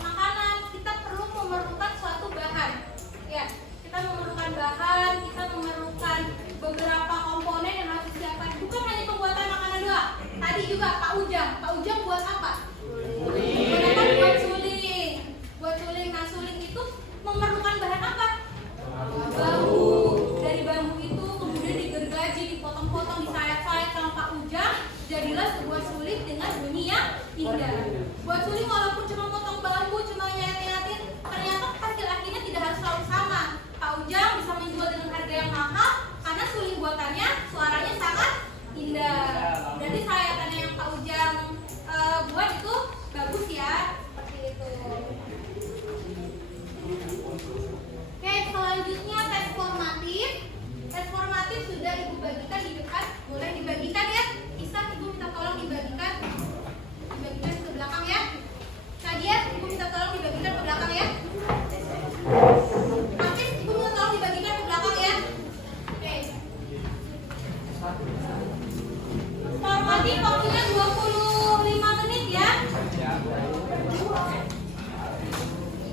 makanan, kita perlu memerlukan suatu bahan. Ya, kita memerlukan bahan, kita memerlukan beberapa komponen yang harus disiapkan. Bukan hanya pembuatan makanan doang. Tadi juga Pak Ujang buat apa? Menggunakan buat suling. Buat suling. Nah, suling itu memerlukan bahan apa? Bambu. Dari bambu itu kemudian digergaji, dipotong-potong, disayat-sayat sama Pak Ujang, jadilah sebuah suling dengan bunyi yang indah. Buat suling walaupun cuma potong bambu, cuma nyayat-nyayatin, ternyata hasil akhirnya tidak harus selalu sama. Pak Ujang bisa menjual dengan harga yang mahal karena suling buatannya suaranya sangat indah. Berarti sayatannya yang Pak Ujang buat itu bagus ya, seperti itu. Oke, selanjutnya tes formatif. Tes formatif sudah Ibu bagikan di depan, boleh dibagikan ya. Isa, Ibu minta tolong dibagikan. Dibagikan ke belakang ya. Nadia, Ibu minta tolong dibagikan ke belakang ya. Afif, Ibu minta tolong dibagikan ke belakang ya. Oke. Formatif waktunya 25 menit ya.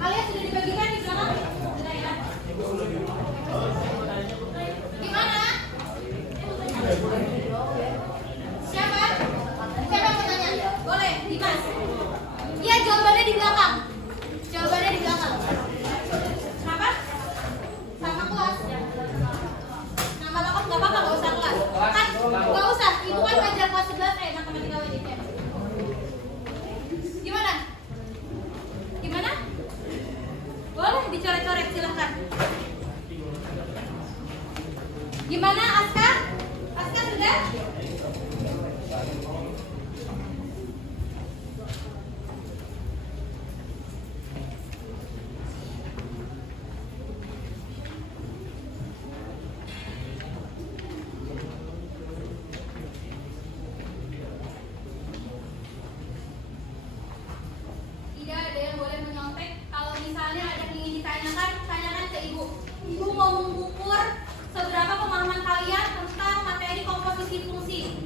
Alias sudah dibagikan di belakang? Sudah ya. Gimana? Siapa? Siapa yang mau tanya? Boleh, Dimas. Iya, jawabannya di belakang. Jawabannya di belakang. Kenapa? Sama kelas. Nama kelas nggak apa-apa, nggak usah kelas. Kan nggak usah. Ibu kan ngajar kelas 11 matematika wajib ya. Gimana? Gimana? Boleh dicoret-coret, silahkan. Gimana Aska? Aska sudah? Tidak ada yang boleh menyontek. Kalau misalnya ada yang ingin ditanyakan, tanyakan ke Ibu. Ibu mau mengukur seberapa pemahaman kalian tentang materi komposisi fungsi.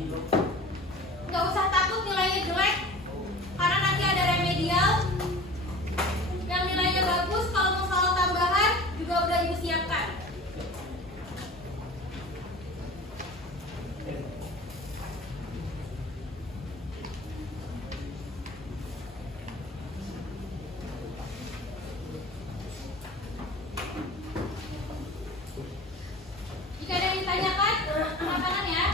Nggak usah takut nilainya jelek, karena nanti ada remedial. Yang nilainya bagus, kalau mau soal tambahan juga udah Ibu siapkan. Jika ada yang ditanyakan, silakan ya.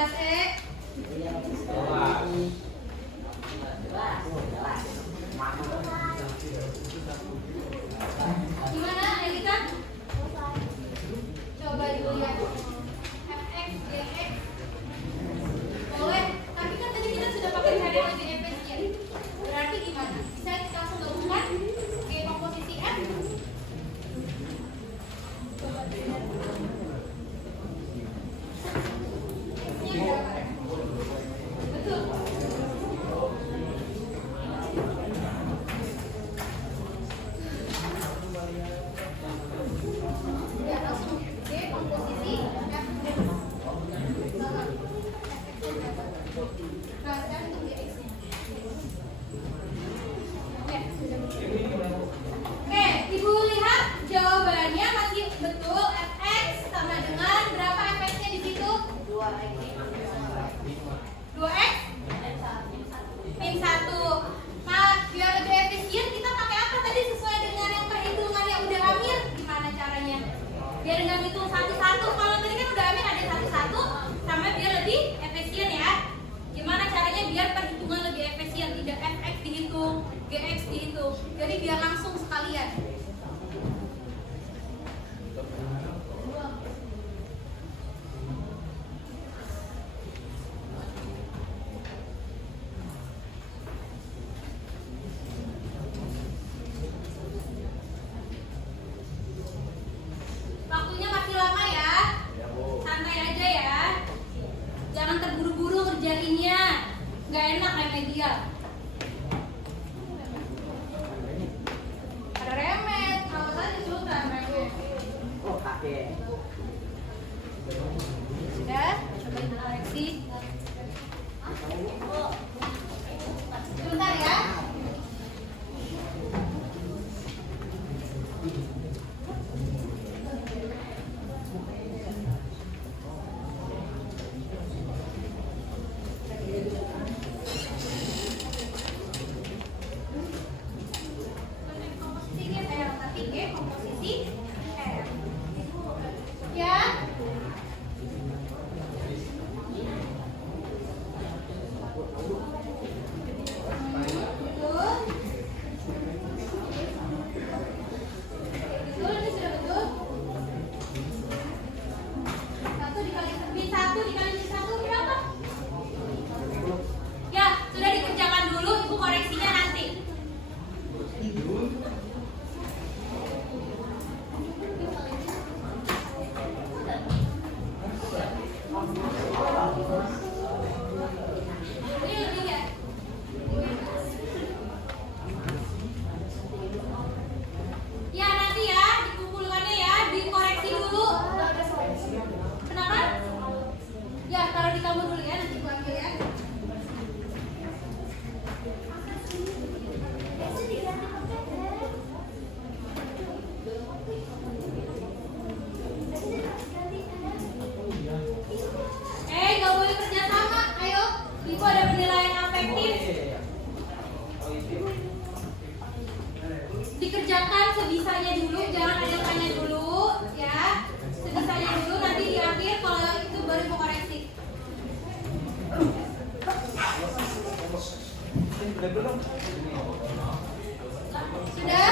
15E. Gimana, Elita? Coba dilihat. Fx, Gx. Boleh, tapi kan tadi kita sudah pakai cara yang lebih efisien. Berarti gimana? Bisa kita langsung gabungkan G komposisi F? Coba dilihat. X-nya berapa? Betul. Ya, langsung G komposisi F. Nah, sekarang untuk Gx-nya. Ya, sudah betul. Oke, Ibu lihat jawabannya masih betul. Fx sama dengan berapa Fx-nya di situ? 2x min 1. Nah, biar lebih efisien kita pakai apa tadi sesuai dengan yang perhitungan yang udah Amir? Gimana caranya? Biar nggak hitung satu-satu. Kalau tadi kan udah Amir ada satu-satu, sama biar lebih efisien ya. Gimana caranya biar perhitungan lebih efisien? Tidak fx dihitung, gx dihitung. Jadi biar langsung sekalian. Waktunya masih lama ya. Santai aja ya. Jangan terburu-buru ngerjainnya. Gak enak kayak media. Ada remet, awas aja sultan remet. Oh, kakek. Sudah, cobain koreksi. Sebentar ya. Komposisinya saya tapi G komposisi R. Ya. Betul. Betul, ini sudah betul. 1 dikali min 1 dikali min 1 berapa? Ya, sudah dikerjakan dulu, Ibu koreksinya nanti. Ini lebih ya? Ya nanti ya, dikumpulkannya ya, dikoreksi dulu. Kenapa? Ya, taruh di kamu dulu ya, nanti gua ambil ya. Gak boleh kerja sama, ayo. Ibu ada penilaian afektif. Dikerjakan sebisanya dulu, jangan ada yang tanya dulu, ya. Sebisanya dulu, nanti di akhir kalau itu baru mau koreksi. Sudah?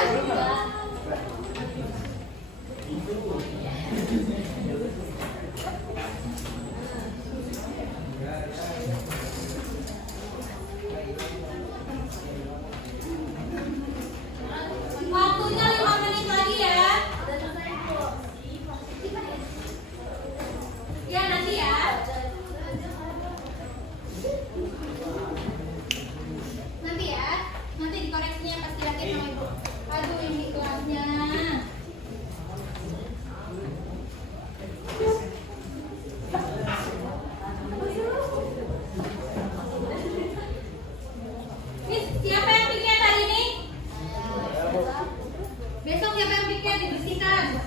Waktunya 5 menit lagi ya. Ya nanti ya. Nanti ya. Nanti dikoreksinya pas di akhir sama Ibu. Aduh ini kelasnya. Miss, siapa yang piket hari ini? Besok siapa yang piket dibersihkan?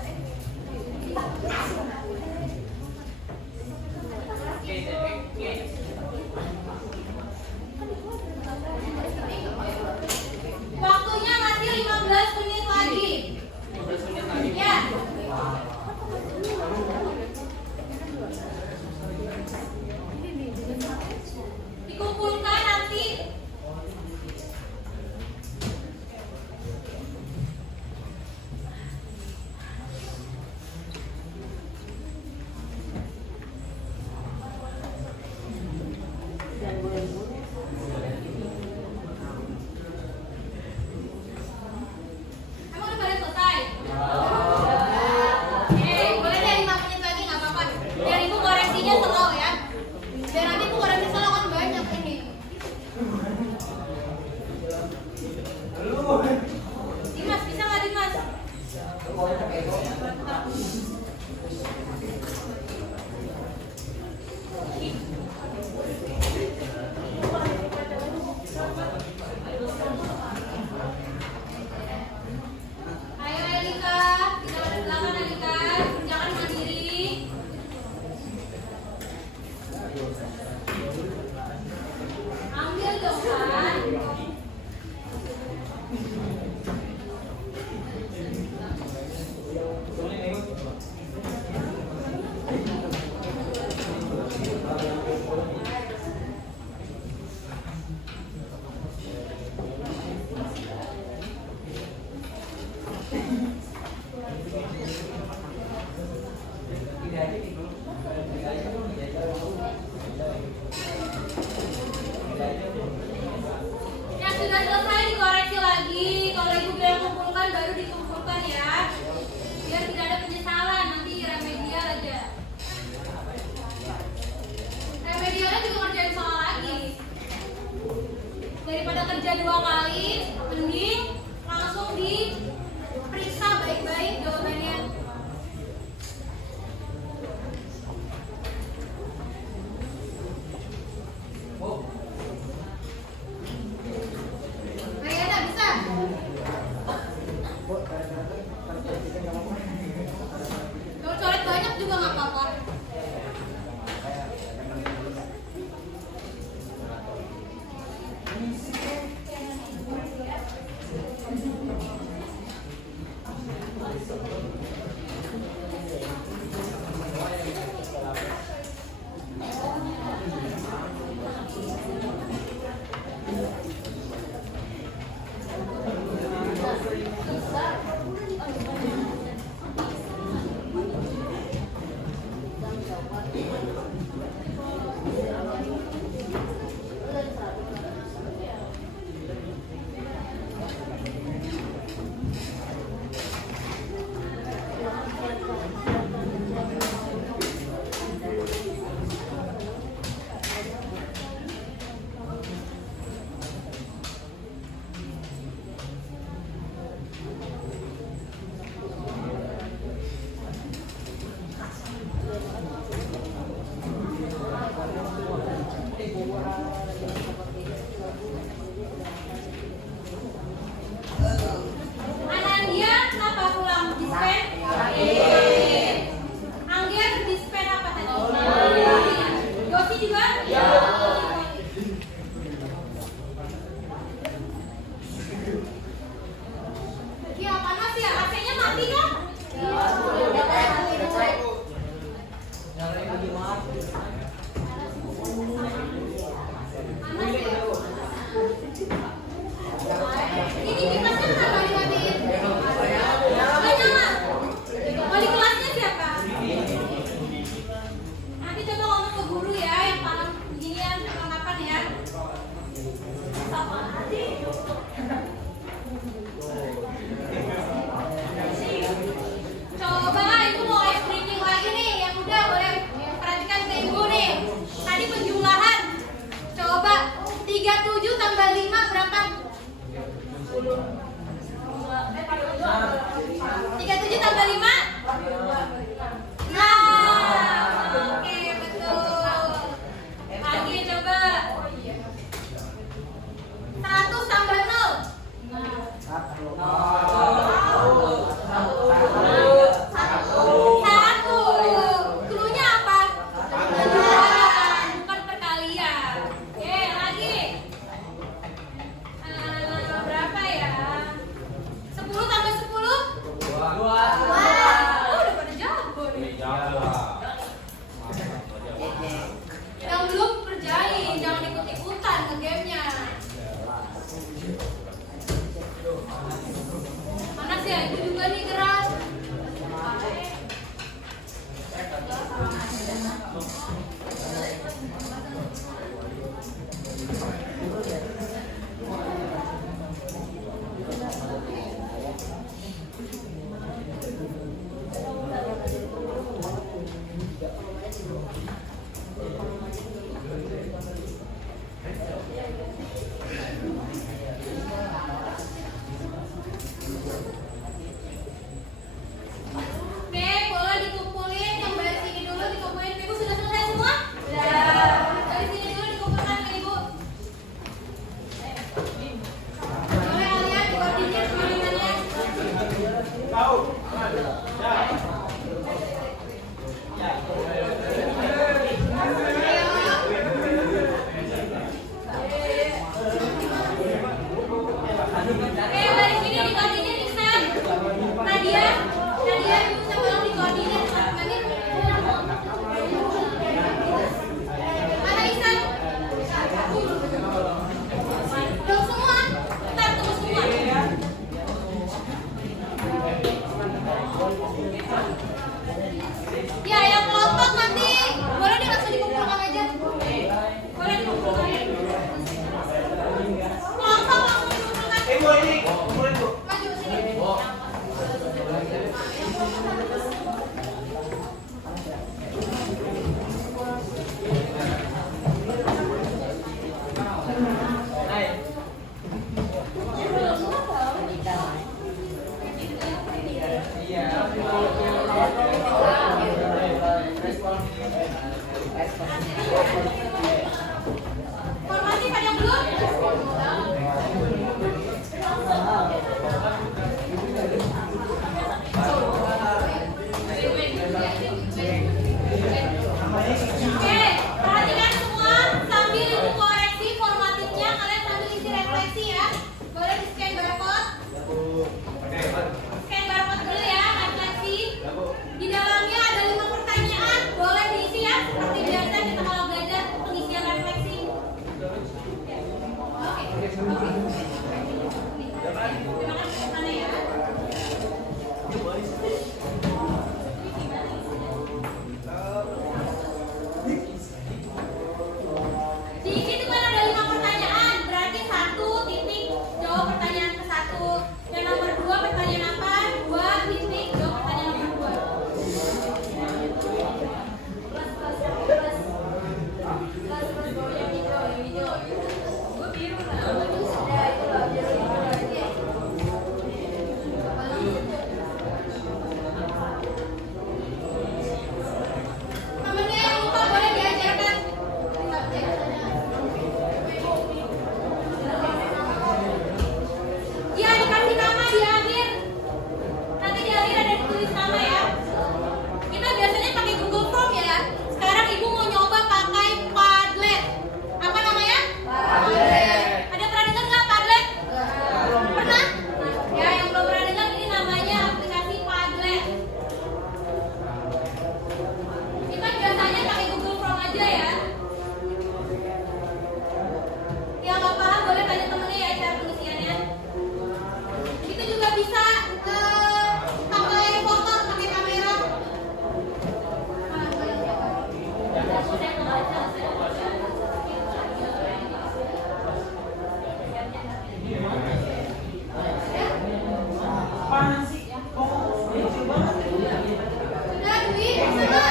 Waktunya masih 15 menit lagi. Ya. Boleh deh 5 menit lagi nggak apa-apa. Biar ibu koreksinya slow ya. Biar nanti ibu koreksi slow kan banyak ini. Dimas, bisa nggak Dimas? Ayo Elika, kita ke belakang Elika, jangan mandiri. Ambil dong kan. Yang sudah selesai dikoreksi lagi. Kalau ibu bilang kumpulkan baru dikumpulkan ya. Biar tidak ada penyesalan nanti remedial aja. Remedialnya juga ngerjain soal lagi. Daripada kerja 2 kali, mending langsung diperiksa baik-baik jawabannya. Mariana bisa? Kalau coret banyak juga nggak apa-apa. Anandia kenapa pulang dispen? Angger dispen apa tadi? Yosi juga? Iya. Iya panas ya, AC-nya mati kan? Panas ya? Ini kipasnya kenapa dimatiin? Nggak nyala. Wali kelasnya siapa? Nanti coba ngomong ke guru ya yang paham beginian perlengkapan ya. Coba ibu mau ice breaking lagi nih, yang udah boleh perhatikan ke ibu nih. Tadi penjumlahan. Coba 37 tambah 5 berapa? 37 tambah 5? Nah, oke betul. Lagi coba 1 tambah 0? Satu. Cluenya apa? Bukan perkalian. Oke, lagi. Berapa ya? 10 tambah 10? 2. Udah pada jago nih. Yang belum kerjain, jangan ikut-ikutan ke gamenya. Panas ya, itu juga nih keras. balik sini dikoordinir Iksan. Nadia bisa tolong dikoordinir teman-teman. Mana Iksan? Belum semua. Ntar tunggu semua. Ya, yang kelompok nanti boleh di langsung dikumpulkan aja. Boleh dikumpulkan. Kelompok langsung dikumpulkan. Maju sini. Formasi pada yang belum? Oke, perhatikan semua sambil ibu koreksi formatifnya, kalian sambil isi refleksi ya. Boleh di scan barcode. Scan barcode dulu ya, refleksi. Di dalamnya ada 5 pertanyaan, boleh diisi ya. Seperti biasa kita kalau belajar pengisian refleksi. Oke. Terima kasih. Mana ya? Di situ kan ada 5 pertanyaan, berarti 1 titik jawab pertanyaan ke 1. Dan nomor 2 pertanyaan apa? 2 titik jawab pertanyaan nomor 2. Temennya yang lupa boleh diajarkan. Ya, dikasih nama di akhir. Nanti di akhir ada ditulis nama ya. Kita biasanya pakai Google Form ya. Sekarang ibu mau nyoba pakai Padlet. Apa namanya? Padlet. Ada pernah dengar nggak Padlet? Pernah? Ya, yang belum pernah dengar ini namanya aplikasi Padlet. Kita biasanya pakai Google Form aja ya. Yang nggak paham boleh tanya temennya ya cara pengisiannya. Itu juga bisa pakai foto, pakai kamera. Sudah, Dwi, bisa.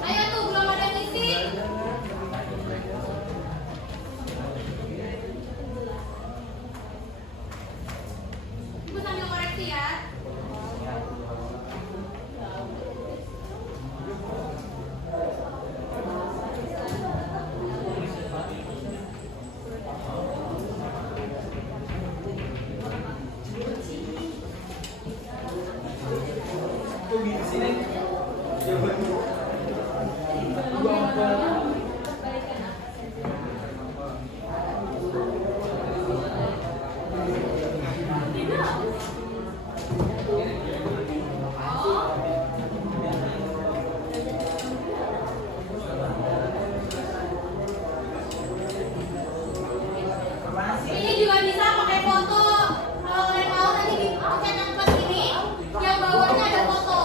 Ayo tuh, belum ada yang ngisi. Ibu sambil koreksi ya. Ini juga bisa pakai foto. Kalau kalian mau nanti di chat yang plus ini, yang bawahnya ada foto.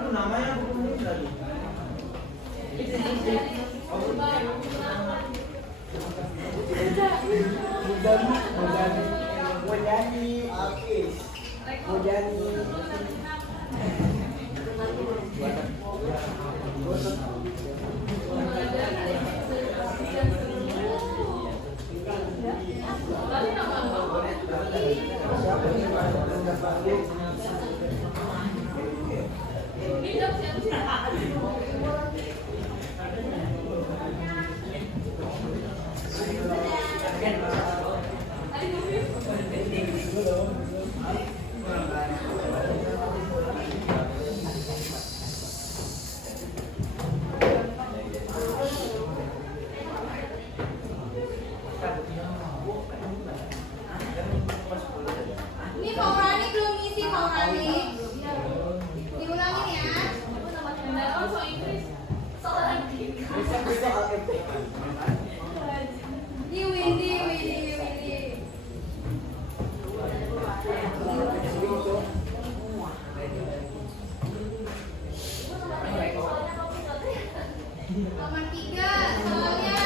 Aduh, namanya buku ini lagi. Mojani, Mojani. Ini Faurani belum ngisi Faurani. Diulangin ya. Di Windy. Nomor 3, soalnya.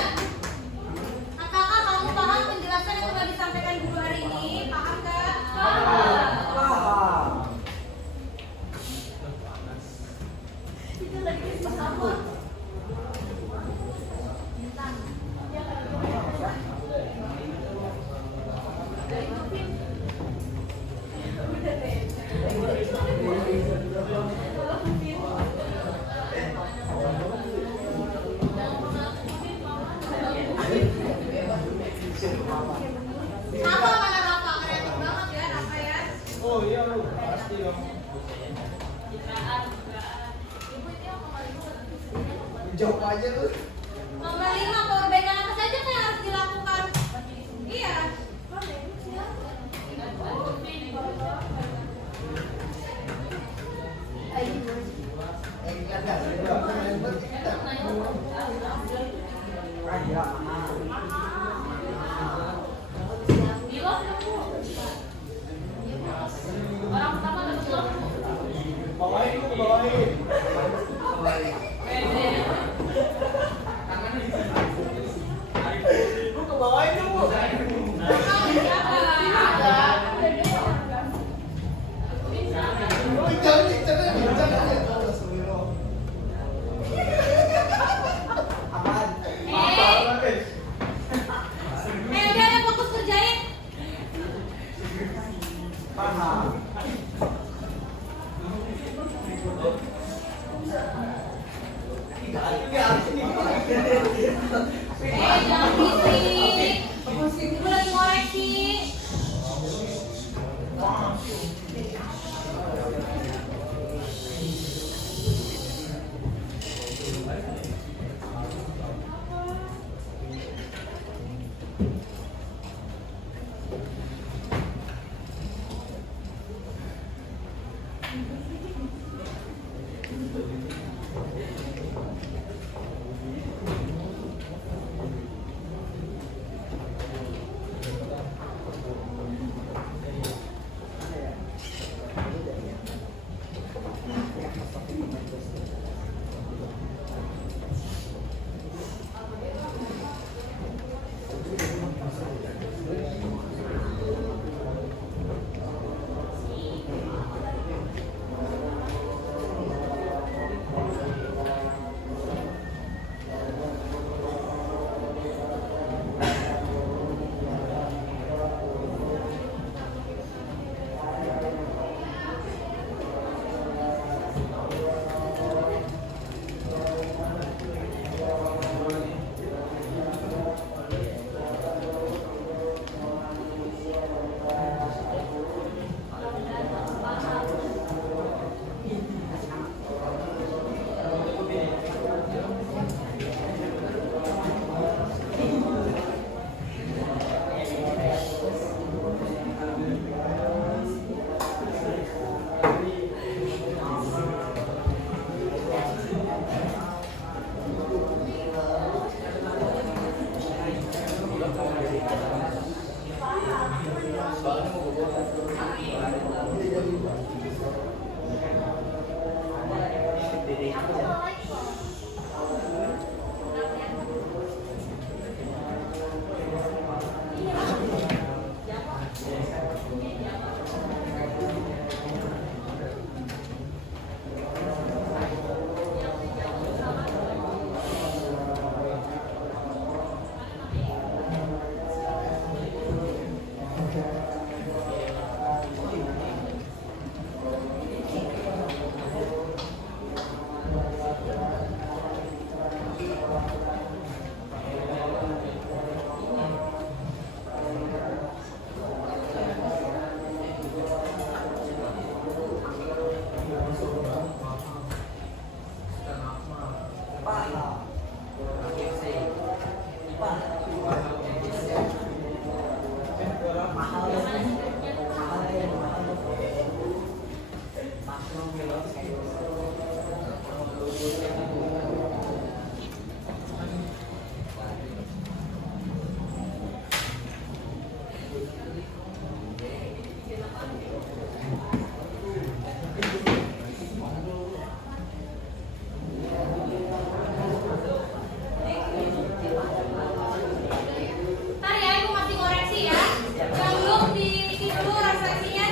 Apakah kamu paham penjelasan yang telah disampaikan guru hari ini? Paham gak? Paham. Apa mana Rafa? Kreatif banget ya Rafa ya. Oh iya, pasti dong. Jawab aja lu. Nomor 5, perbaikan apa saja yang harus dilakukan? Iya. Bawain lu, bawain. Lu kebawain dong, Bu. Udah deh, fokus kerjain. Paham. Aku juga like kok. Paham. Mahal ya. Mahal ya. Ntar ya, ibu masih koreksi ya. Yang belum diisi dulu refleksinya.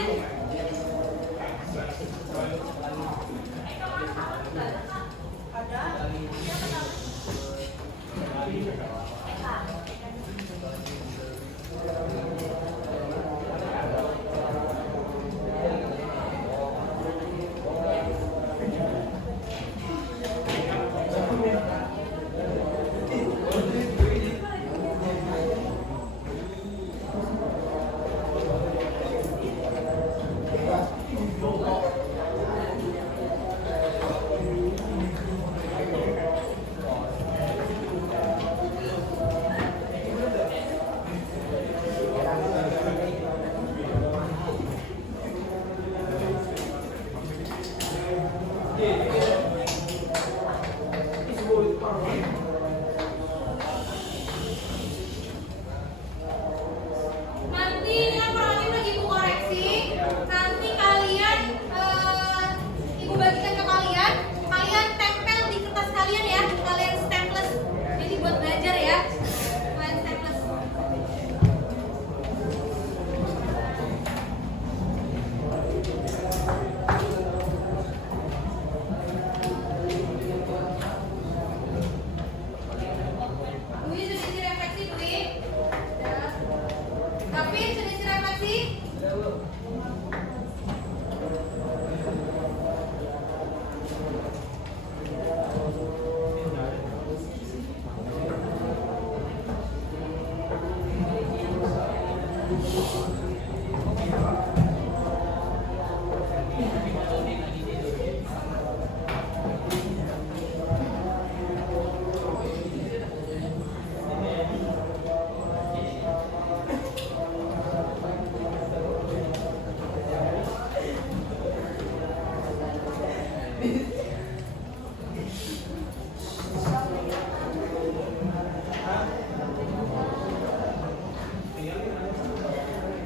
Nanti ini kan kurang lebih lagi ibu koreksi. Nanti kalian ibu bagikan ke kalian. Kalian tempel di kertas kalian ya. Kalian staples. Jadi buat belajar ya. Kalian staples. Dwi sudah isi refleksi Dwi. Gavin sudah isi refleksi.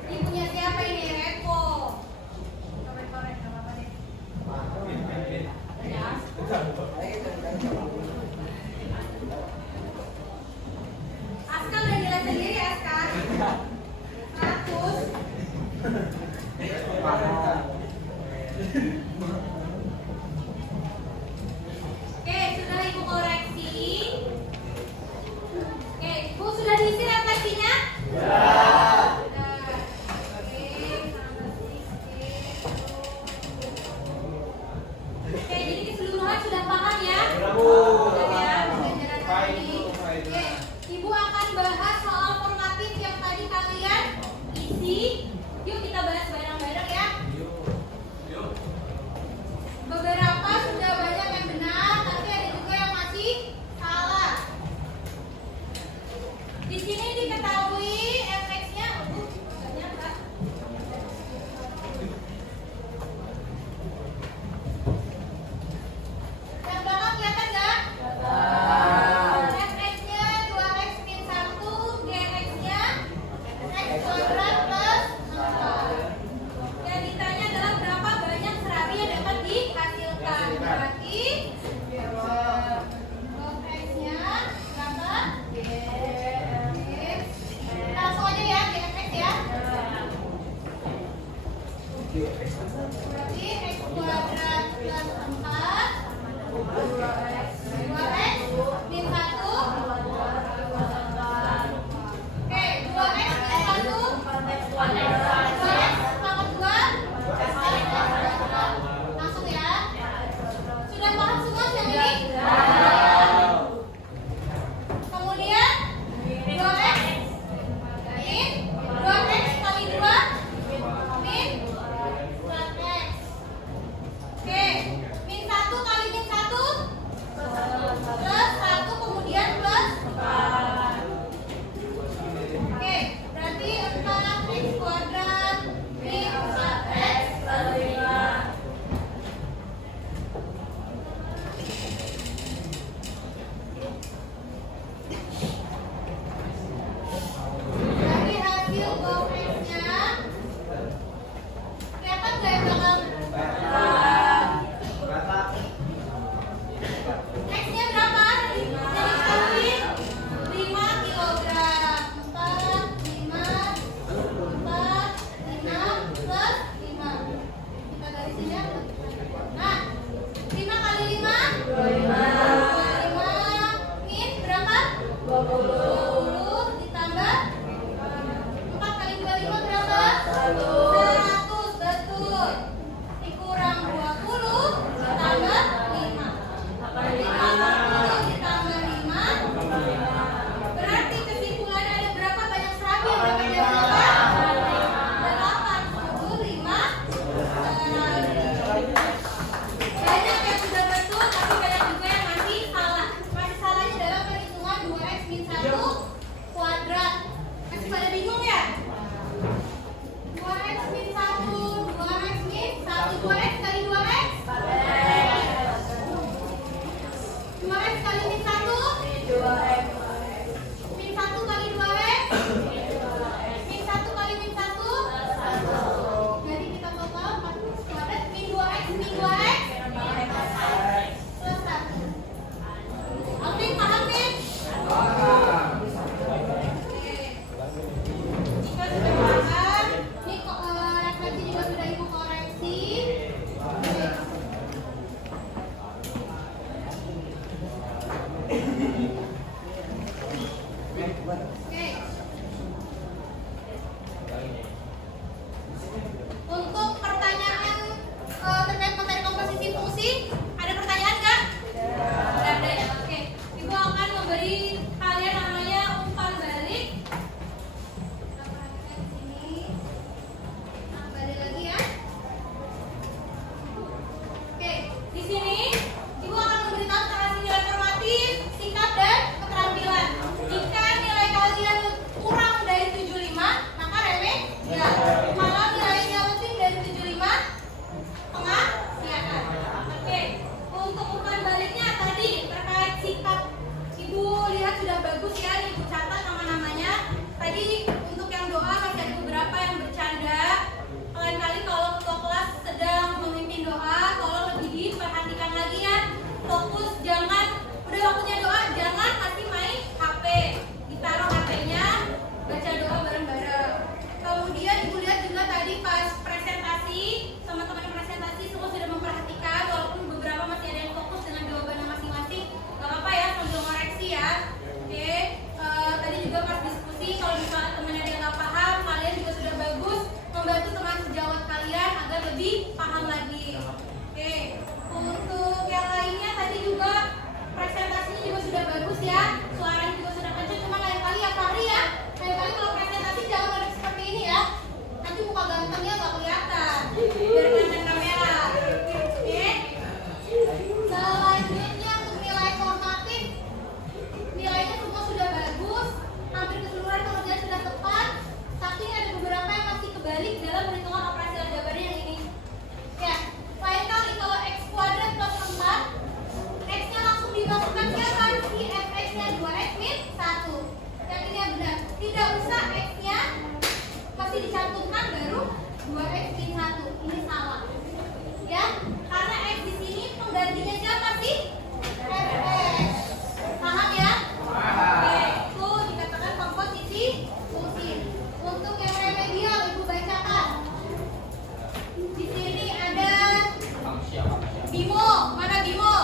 Ibunya siapa ini? Repo. Korek-korek, nggak apa-apa deh. Ya. Askar udah nilai sendiri Askar. 100. 2x min 1. Ini salah. Ya, karena x di sini penggantinya siapa sih? fx. Paham ya? Oke, itu dikatakan komposisi fungsi. Untuk yang remedial Ibu bacakan. Di sini ada Bimo. Mana Bimo?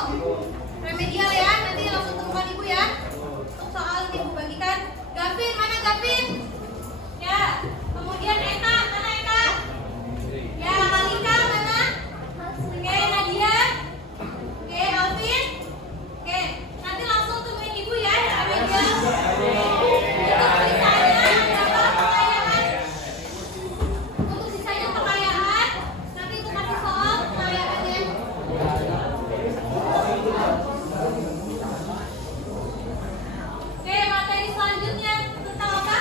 Remedial ya, nanti langsung temukan Ibu ya. Untuk soal ini Ibu bagikan. Gavin, mana Gavin? Ya, kemudian Eka, mana Eka? Ya, Malika, mana? Oke, Nadia. Oke, Alvin. Oke, nanti langsung temuin Ibu ya, remedial. Untuk sisanya perayaan. Nanti untuk kasih soal perayaannya. Oke, materi selanjutnya tentang apa?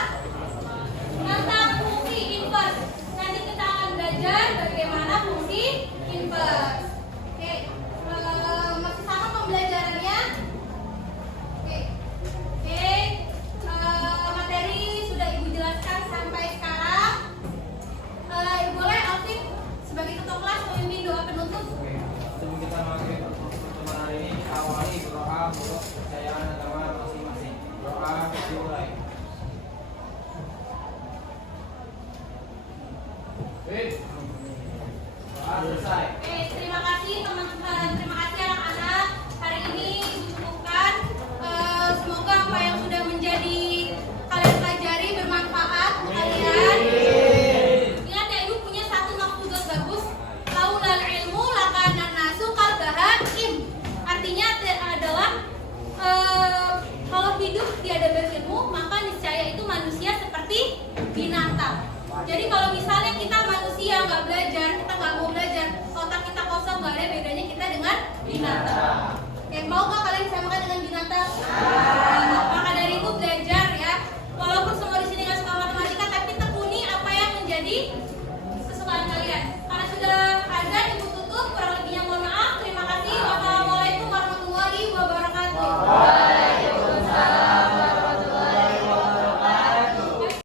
Tentang fungsi inverse. Nanti kita akan belajar bagaimana fungsi inverse. Oke, masih sama pembelajarannya? Oke, materi sudah Ibu jelaskan sampai sekarang. Boleh Alvin sebagai ketua kelas memimpin doa penutup. Sebelum kita masuk ke pertemuan hari ini, kita awali berdoa untuk kepercayaan agama masing-masing. Doa dimulai. Doa selesai. Oke, terima kasih teman-teman, terima kasih anak-anak. Hari ini Ibu cukupkan. Semoga apa yang sudah menjadi kalian pelajari bermanfaat untuk kalian. Ingat ya, Ibu punya satu mafhuzat bagus. Laulal ilmu lakana nasu kal bahaim. Artinya adalah kalau hidup tiada berilmu, maka niscaya itu manusia seperti binatang. Jadi kalau misalnya kita manusia nggak belajar, kita nggak mau belajar, otak kita kosong, nggak ada bedanya kita dengan binatang. Mau nggak kalian disamakan dengan binatang? Maka dari itu belajar ya. Walaupun semua di sini nggak suka matematika, tapi tekuni apa yang menjadi kesukaan kalian. Karena sudah azan, Ibu tutup. Kurang lebihnya mohon maaf. Terima kasih. Wassalamualaikum warahmatullahi wabarakatuh.